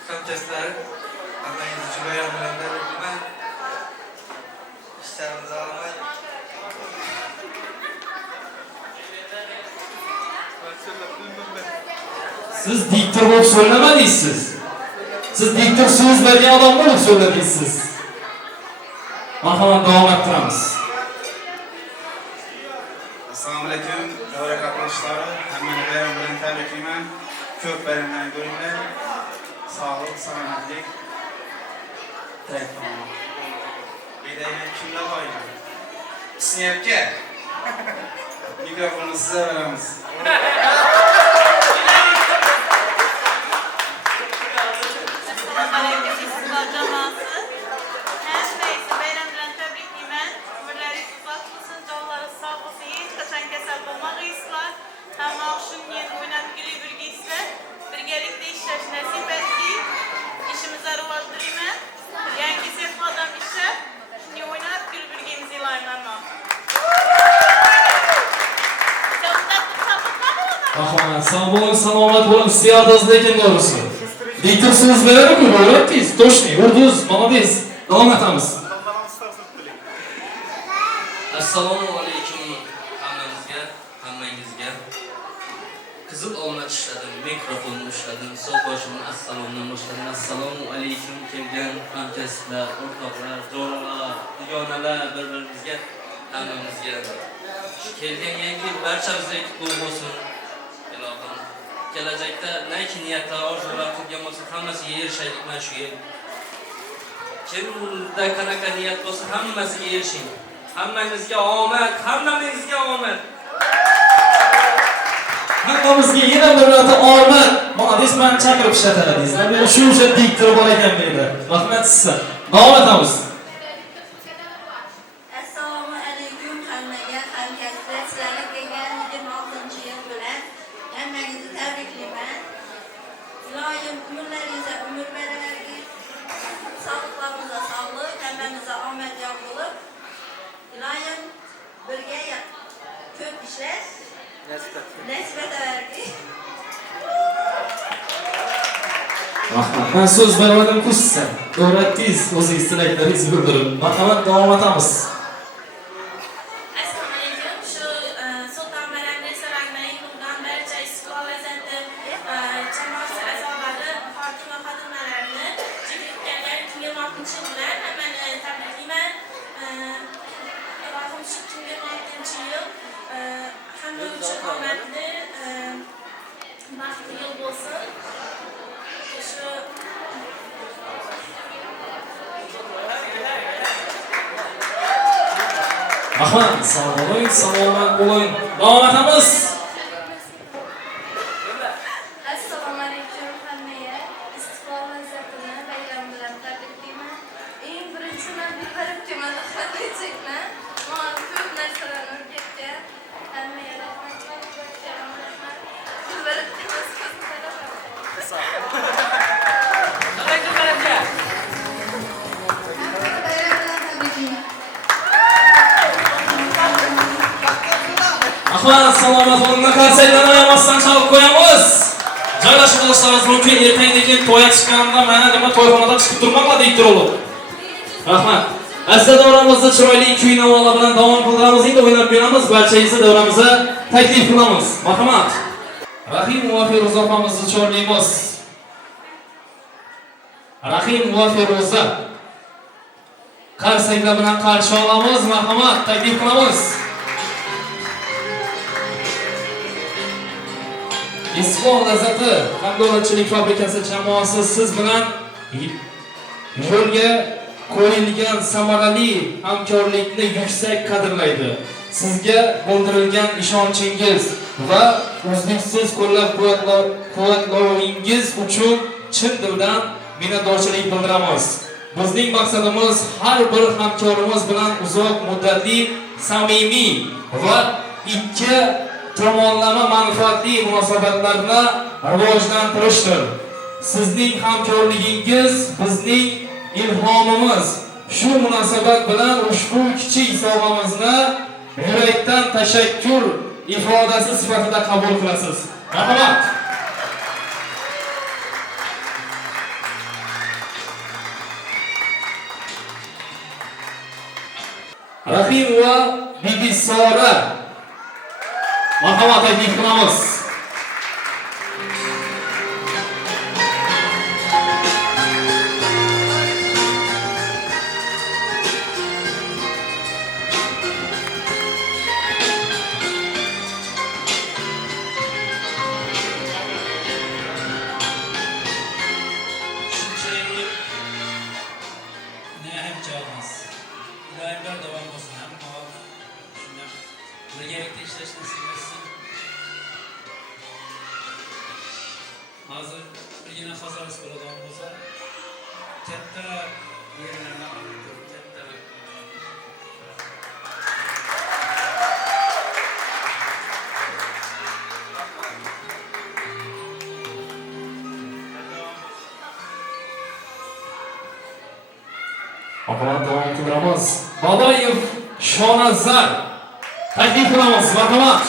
hamkasblar, hammangizni shu bayram bilan tabriklayman. İşlerimizi almay. Siz diktor bo'lib so'zlamadingiz. Siz diktor so'z bergan odam bo'lib so'zladingiz. Marhamat, davom ettiramiz. Assalomu alaykum, davra qatnashchilari. Hammani bayram bilan tabriklayman. Ko'p bayramlar ko'ringlar. Sog'lik, salomatlik. Tilak qilaman. Bidayni kimlar qo'ygan? Isniyapka. Mikrofonni sizga beramiz. Rahmat, sog' bo'ling, salomat bo'ling, siyodaz lekin doğrusu. Diktor so'z beradi-ku, o'rgatdingiz, to'shni, urdingiz, молодец. Davom etamiz. Assalomu alaykum hammamizga, hammangizga. Qizil olma tishladim, mikrofonni ushladim, so'z boshimni assalomdan boshladim. Assalomu alaykum kelgan hamkasblar, o'rtoqlar, jo'ralar, dugonalar, bir-birimizga, hammamizga. Kelgan yangi yil barchamizga qutlug' bo'lsin. Ilohim, kelajakda naki niyatlar, orzular qilgan bo'lsa, hammasiga erishaylik mana shu yil. Kimda qanaqa niyat bo'lsa, hammasiga erishing. Hammamizga omad, hammamizga omad. Hammamizga yana bir marta omad. Молодец, meni chaqirib ishlatadingizlar. Men shu o'sha diktor bor ekan menda. Rahmat sizga. Davom etamiz. Assalomu alaykum hammaga, hamkasblar. Sizlarga kelgan 26-yil bilan hammangizni tabriklayman. Ilohim umrlaringizga umr beraversin. Sog'liqlaringizga sog'lik, hammamizga omad yor bo'lib, ilohim birga ko'p ishlash nasib etaversin. Rahmat. Men so'z bermadim-ku sizga. O'rgatdingiz, o'zingiz tilaklaringizni bildirib. Marhamat, davom etamiz. Assalomu alaykum. Shu Sulton Bayram restoranining yig'ilgan barcha istiqlol lazzati jamoasi a'zolari, hokim va xodimalarini jigarlagan 26-yil bilan hammani tabriklayman. Ilohim shu 26-yil hamma uchun omadli, baxtli yil bo'lsin. Shu Rahmat, sog' bo'ling, salomat bo'ling. Davom etamiz. Assalomu alaykum hammaga. Istiqlol lazzatini bayram bilan tabriklayman. Eng birinchi men bir-birimga qatnashchiman. Mana ko'p narsalarni o'rgatgan. Hammaga rahmat. Rahmat, salomat bo'ling. Konsertlarni ayamasdan chalib qo'yamiz. Joylashib olishingiz mumkin. Ertangi to'yga chiqqanda mana nima to'yxonada chiqib turmoqlar diktor bo'lib. Rahmat. Asli davramizda chiroyli kuy-navolar bilan davom qildiramiz. Endi o'ynab beramiz. Barchangizni davramizga taklif qilamiz. Marhamat. Rahim va Feruza opamizni chorlaymiz. Rahim va Feruza. Qarsaklar bilan qarshi olamiz. Marhamat, taklif qilamiz. Istiqlol lazzati qandolatchilik fabrikasi jamoasi siz bilan yo'lga qo'yilgan samarali hamkorlikni yuksak qadrlaydi. Sizga bildirilgan ishonchingiz va uzluksiz qo'llab-quvvatlaringiz uchun chin dildan minnatdorchilik bildiramiz. Bizning maqsadimiz har bir hamkorimiz bilan uzoq muddatli, samimiy va ikki tomonlama manfaatli munosabatlarni rivojlantirishdir. Sizning hamkorligingiz bizning ilhomimiz. Shu munosabat bilan ushbu kichik sovg'amizni yurakdan tashakkur ifodasi sifatida qabul qilasiz. Marhamat. Rahim va Bibi Sora. Marhamat, taklif qilamiz. birgalikda ishlash nasib etsin. Hozir birgina xazoris bo'ladigan bo'lsa, katta yerlarni olib turib, katta Marhamat, davom ettiramiz. Babayev Shonazar taklif qilamiz. Marhamat.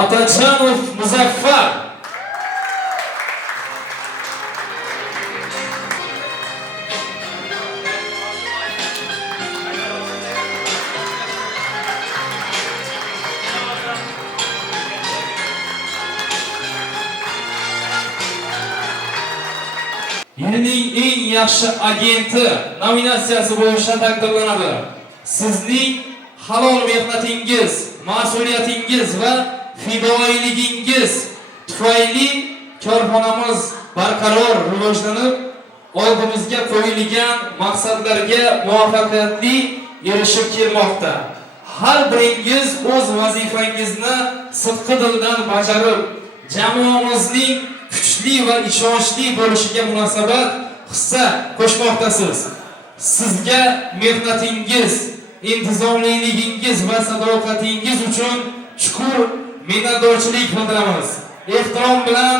Atajanov Muzaffar. Yilning eng yaxshi agenti nominatsiyasi bo'yicha taqdirlanadi. Sizning halol mehnatingiz, mas'uliyatingiz va fidoyiligingiz tufayli korxonamiz barqaror rivojlanib, oldimizga qo'yilgan maqsadlarga muvaffaqiyatli erishib kelmoqda. Har biringiz o'z vazifangizni sidqidildan bajarib, jamoamizning kuchli va ishonchli bo'lishiga munosabat hissa qo'shmoqdasiz. Sizga mehnatingiz, intizomliligingiz va sadoqatingiz uchun chuqur minnatdorchilik bildiramiz. Ehtirom bilan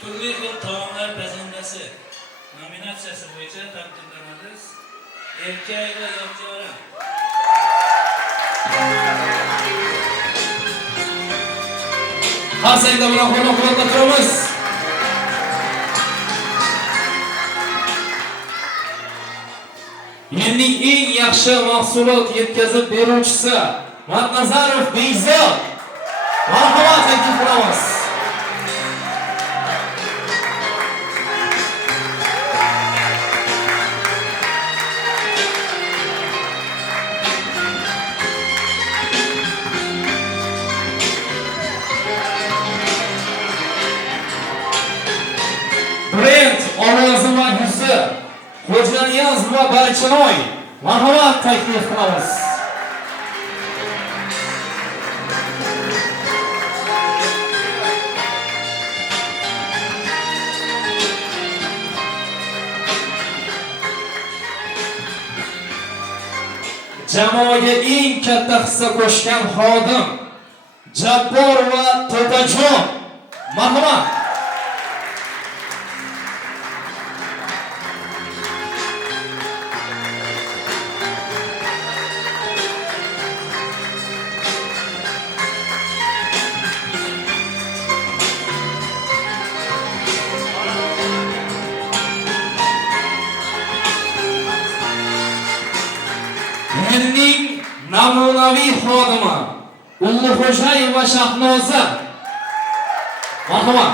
turli xil taomlar pazandasi nominatsiyasi bo'yicha taqdirlanadi. Erkak va yoshlar. Hasangda bilan qo'llab-quvvatlab turamiz. Yilning eng yaxshi mahsulot yetkazib beruvchisi Matnazarov Bekzod. Marhamat, taklif qilamiz. Brend ovozi va yuzi Xo'janiyaz va Barchinoy. Marhamat, taklif qilamiz. Jamoaga eng katta hissa qo'shgan xodim Jabbor va To'tajon. Marhamat. Yilning namunaviy xodimi Ulug'xo'jayeva Shahnoza. Marhamat.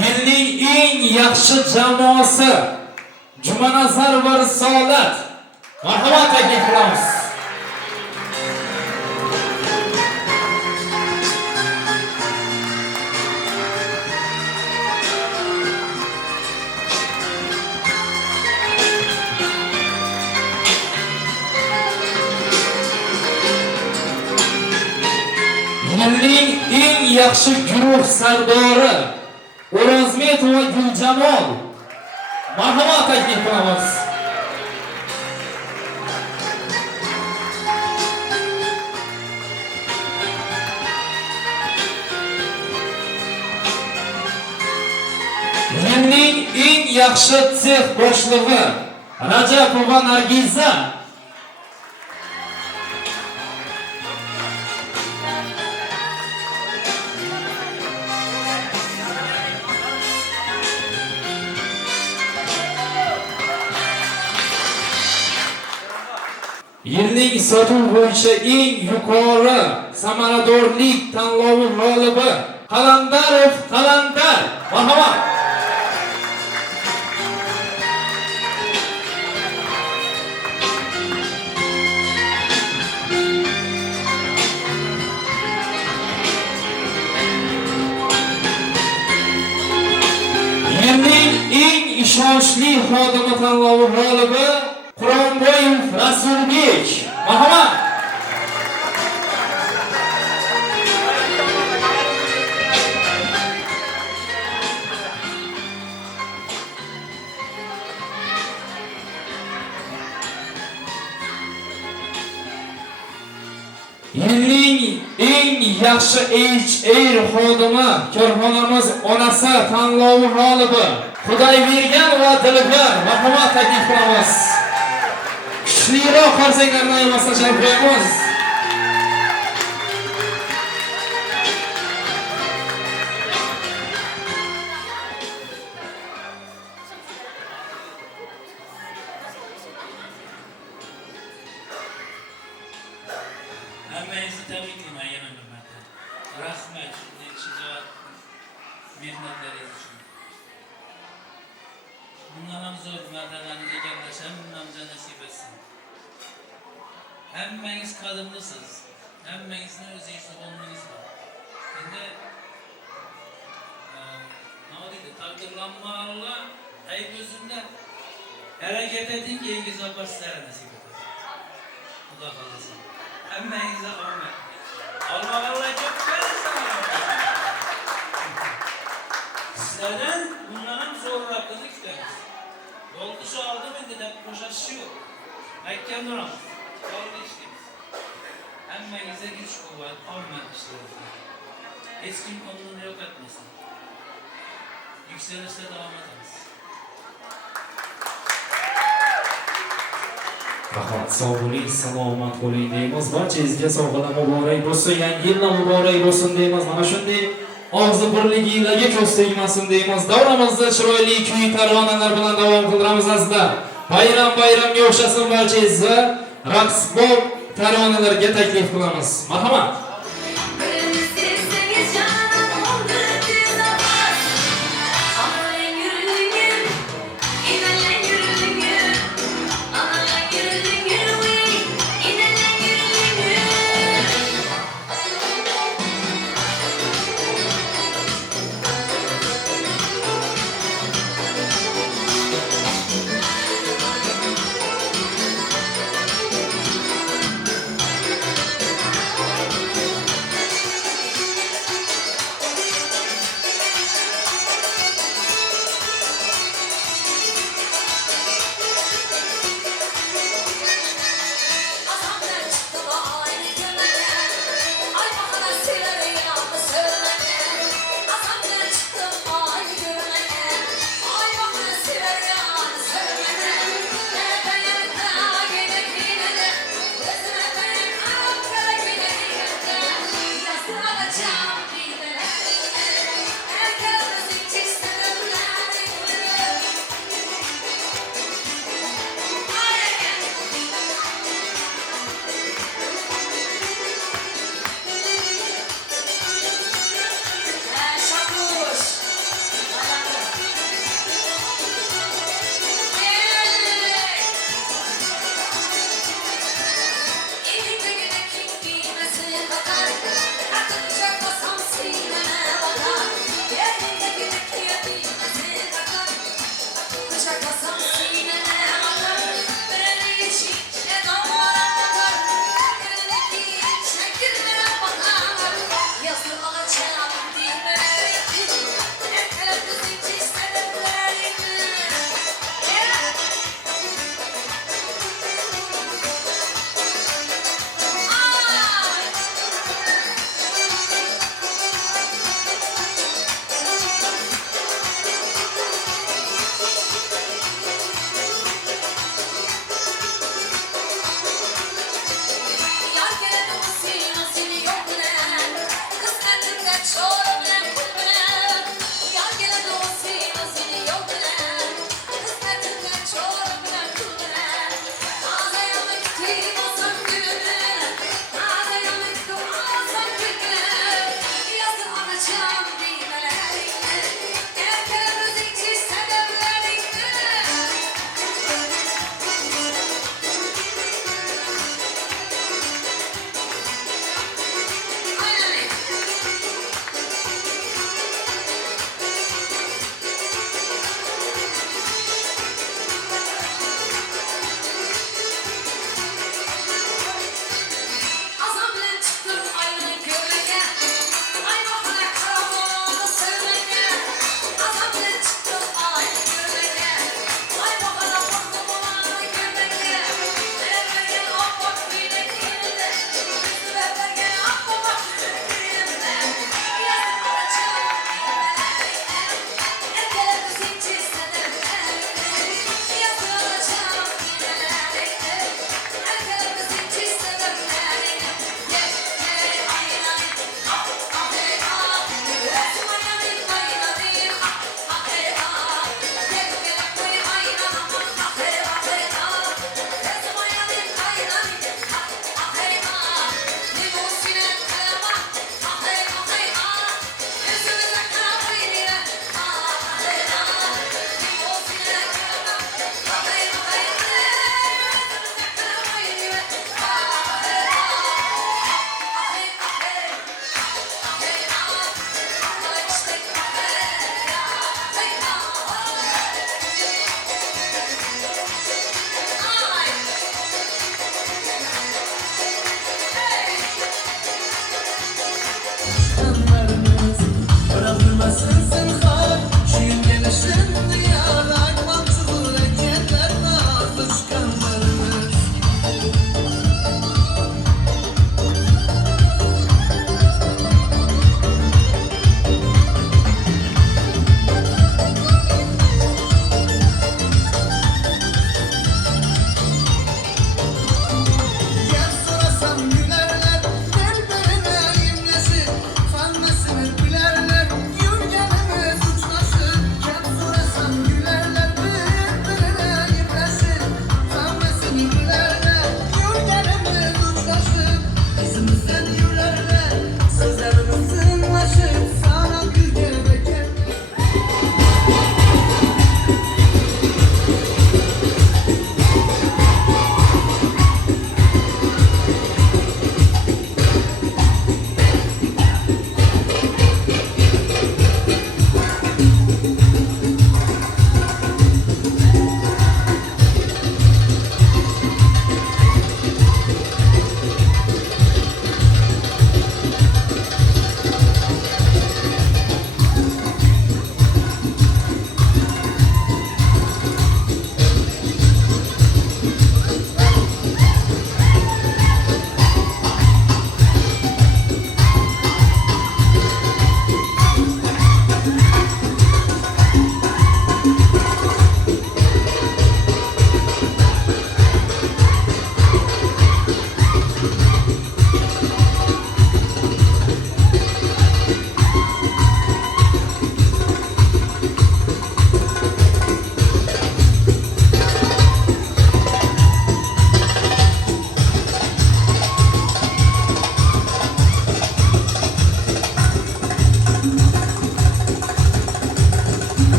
Yilning eng yaxshi jamoasi Jumanazar va Risolat. Marhamat, taklif qilamiz. Yilning eng yaxshi guruh sardori O'rozmet va Guljamol. Marhamat, taklif qilamiz. Yilning eng yaxshi sex boshlig'i Rajapova Nargiza. Yilning sotuv bo'yicha eng yuqori samaradorlik tanlovi g'olibi Qalandarov Qalandar. Marhamat. Yilning eng ishonchli xodimi tanlovi g'olibi Quronboyev Rasulbek. Marhamat. Yilning eng yaxshi HR xodimi korxonamiz onasi tanlovi g'olibi Xudoybergan va Dilbar. Marhamat taklif qilamiz. Kuchliroq qarsaklarni aymasdan tashlab qo'yamiz. Hammangizni tabriklayman yana bir marta. Rahmat shunday shijoat mehnatlaringiz uchun. Bundan ham zo'r martalarni egallasham, bundan nasib etsin. Hammangiz qadrlisiz. Hammangizni o'zingizni o'rningiz bor. Endi nima deydi? Taqdirlanmalar ayb o'zimda harakat eting, kengi zaposlar nasib etadi. Xudo xolasa. Hammangizga omad. Allohlar ko'p bersin. Sizlardan bundan ham zo'rroqini kutamiz. Yo'ldishi oldim endi deb qo'shashish yo'q. Aytgan duramiz. Yo'lda ishlaymiz. Hammangizga kuch-quvvat, omad ishlaydi. Hech kim ko'nglini yo'qotmasin. Yuksalishda davom etamiz. Rahmat, sog' bo'ling, salomat bo'ling deymiz. Barchangizga sog'lik muborak bo'lsin, yangi yil muborak bo'lsin deymiz. Mana shunday og'zi birligilarga ko'z tegmasin deymiz. Davramizda chiroyli kuy taronalar bilan davom qildiramiz azizlar. Bayramga o'xshasin barchangizga raqsbob taronalarga taklif qilamiz. Marhamat.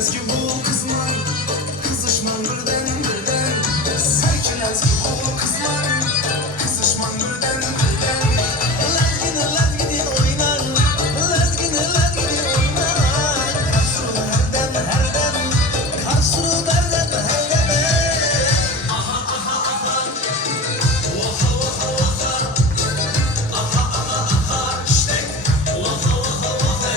Serkilemez ki bu kızlar, kızışman birden birden. Serkilemez ki bu kızlar, kızışman birden birden. Lezgin oynar, lezgin oynar. Karsuru herden herden, karsuru berden herden. Aha aha aha, vaha vaha vaha. Aha aha aha, işte vaha vaha vaha.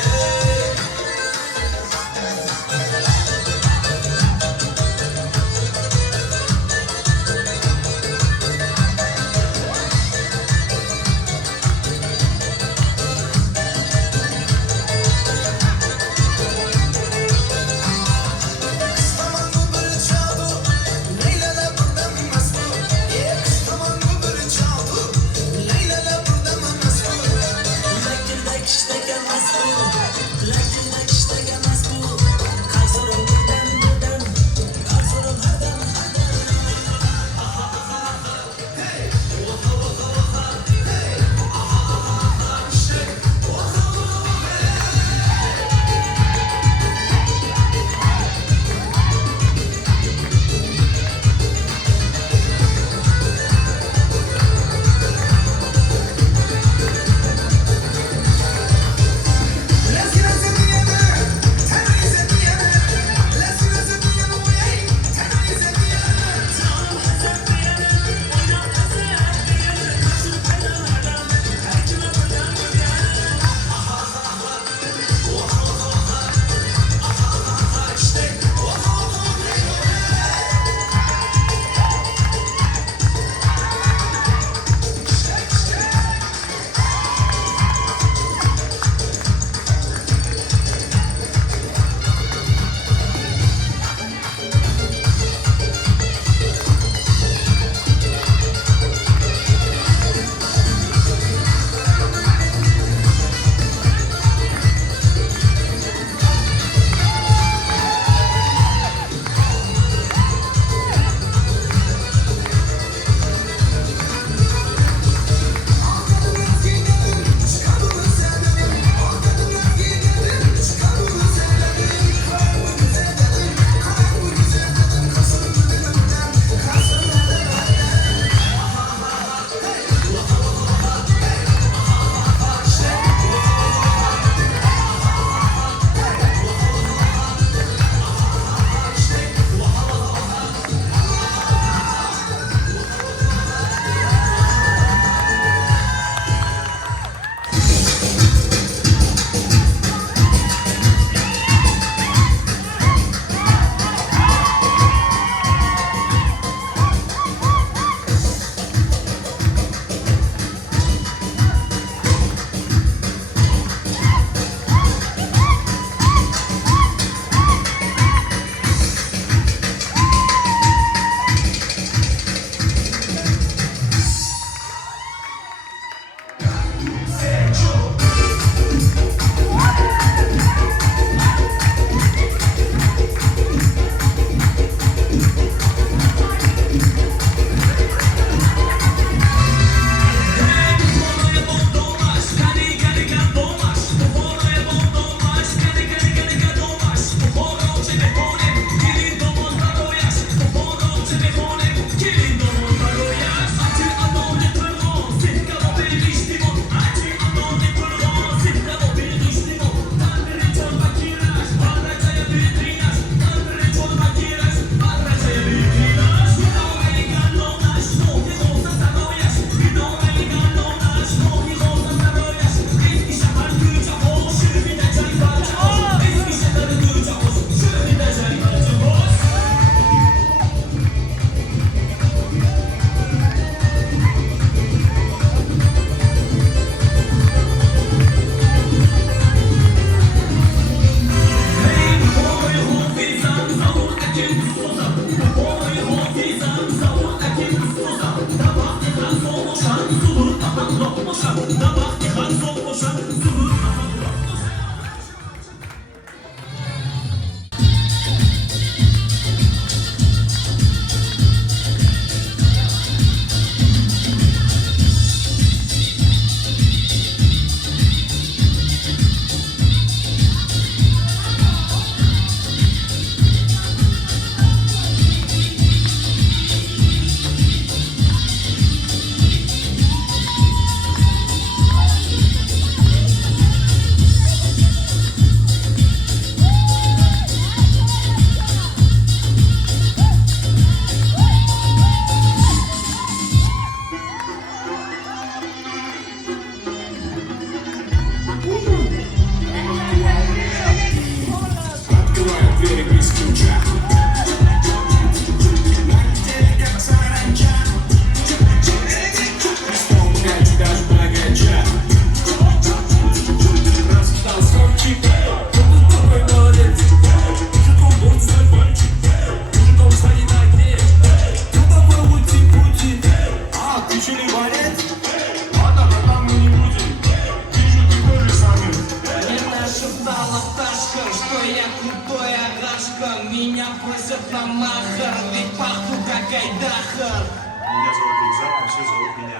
боя, крутое рашка. Меня просят на махар, ведь пахну как айдахар. Меня зовут Ильзар, а все зовут меня.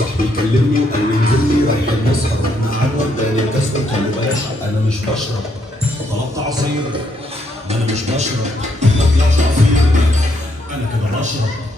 صاحبي كلمني وقال لي انزلني رايحين نسهر واحنا على الوداني الكاس قلت له بلاش انا مش بشرب طلبت عصير انا مش بشرب ما طلعش عصير انا كده بشرب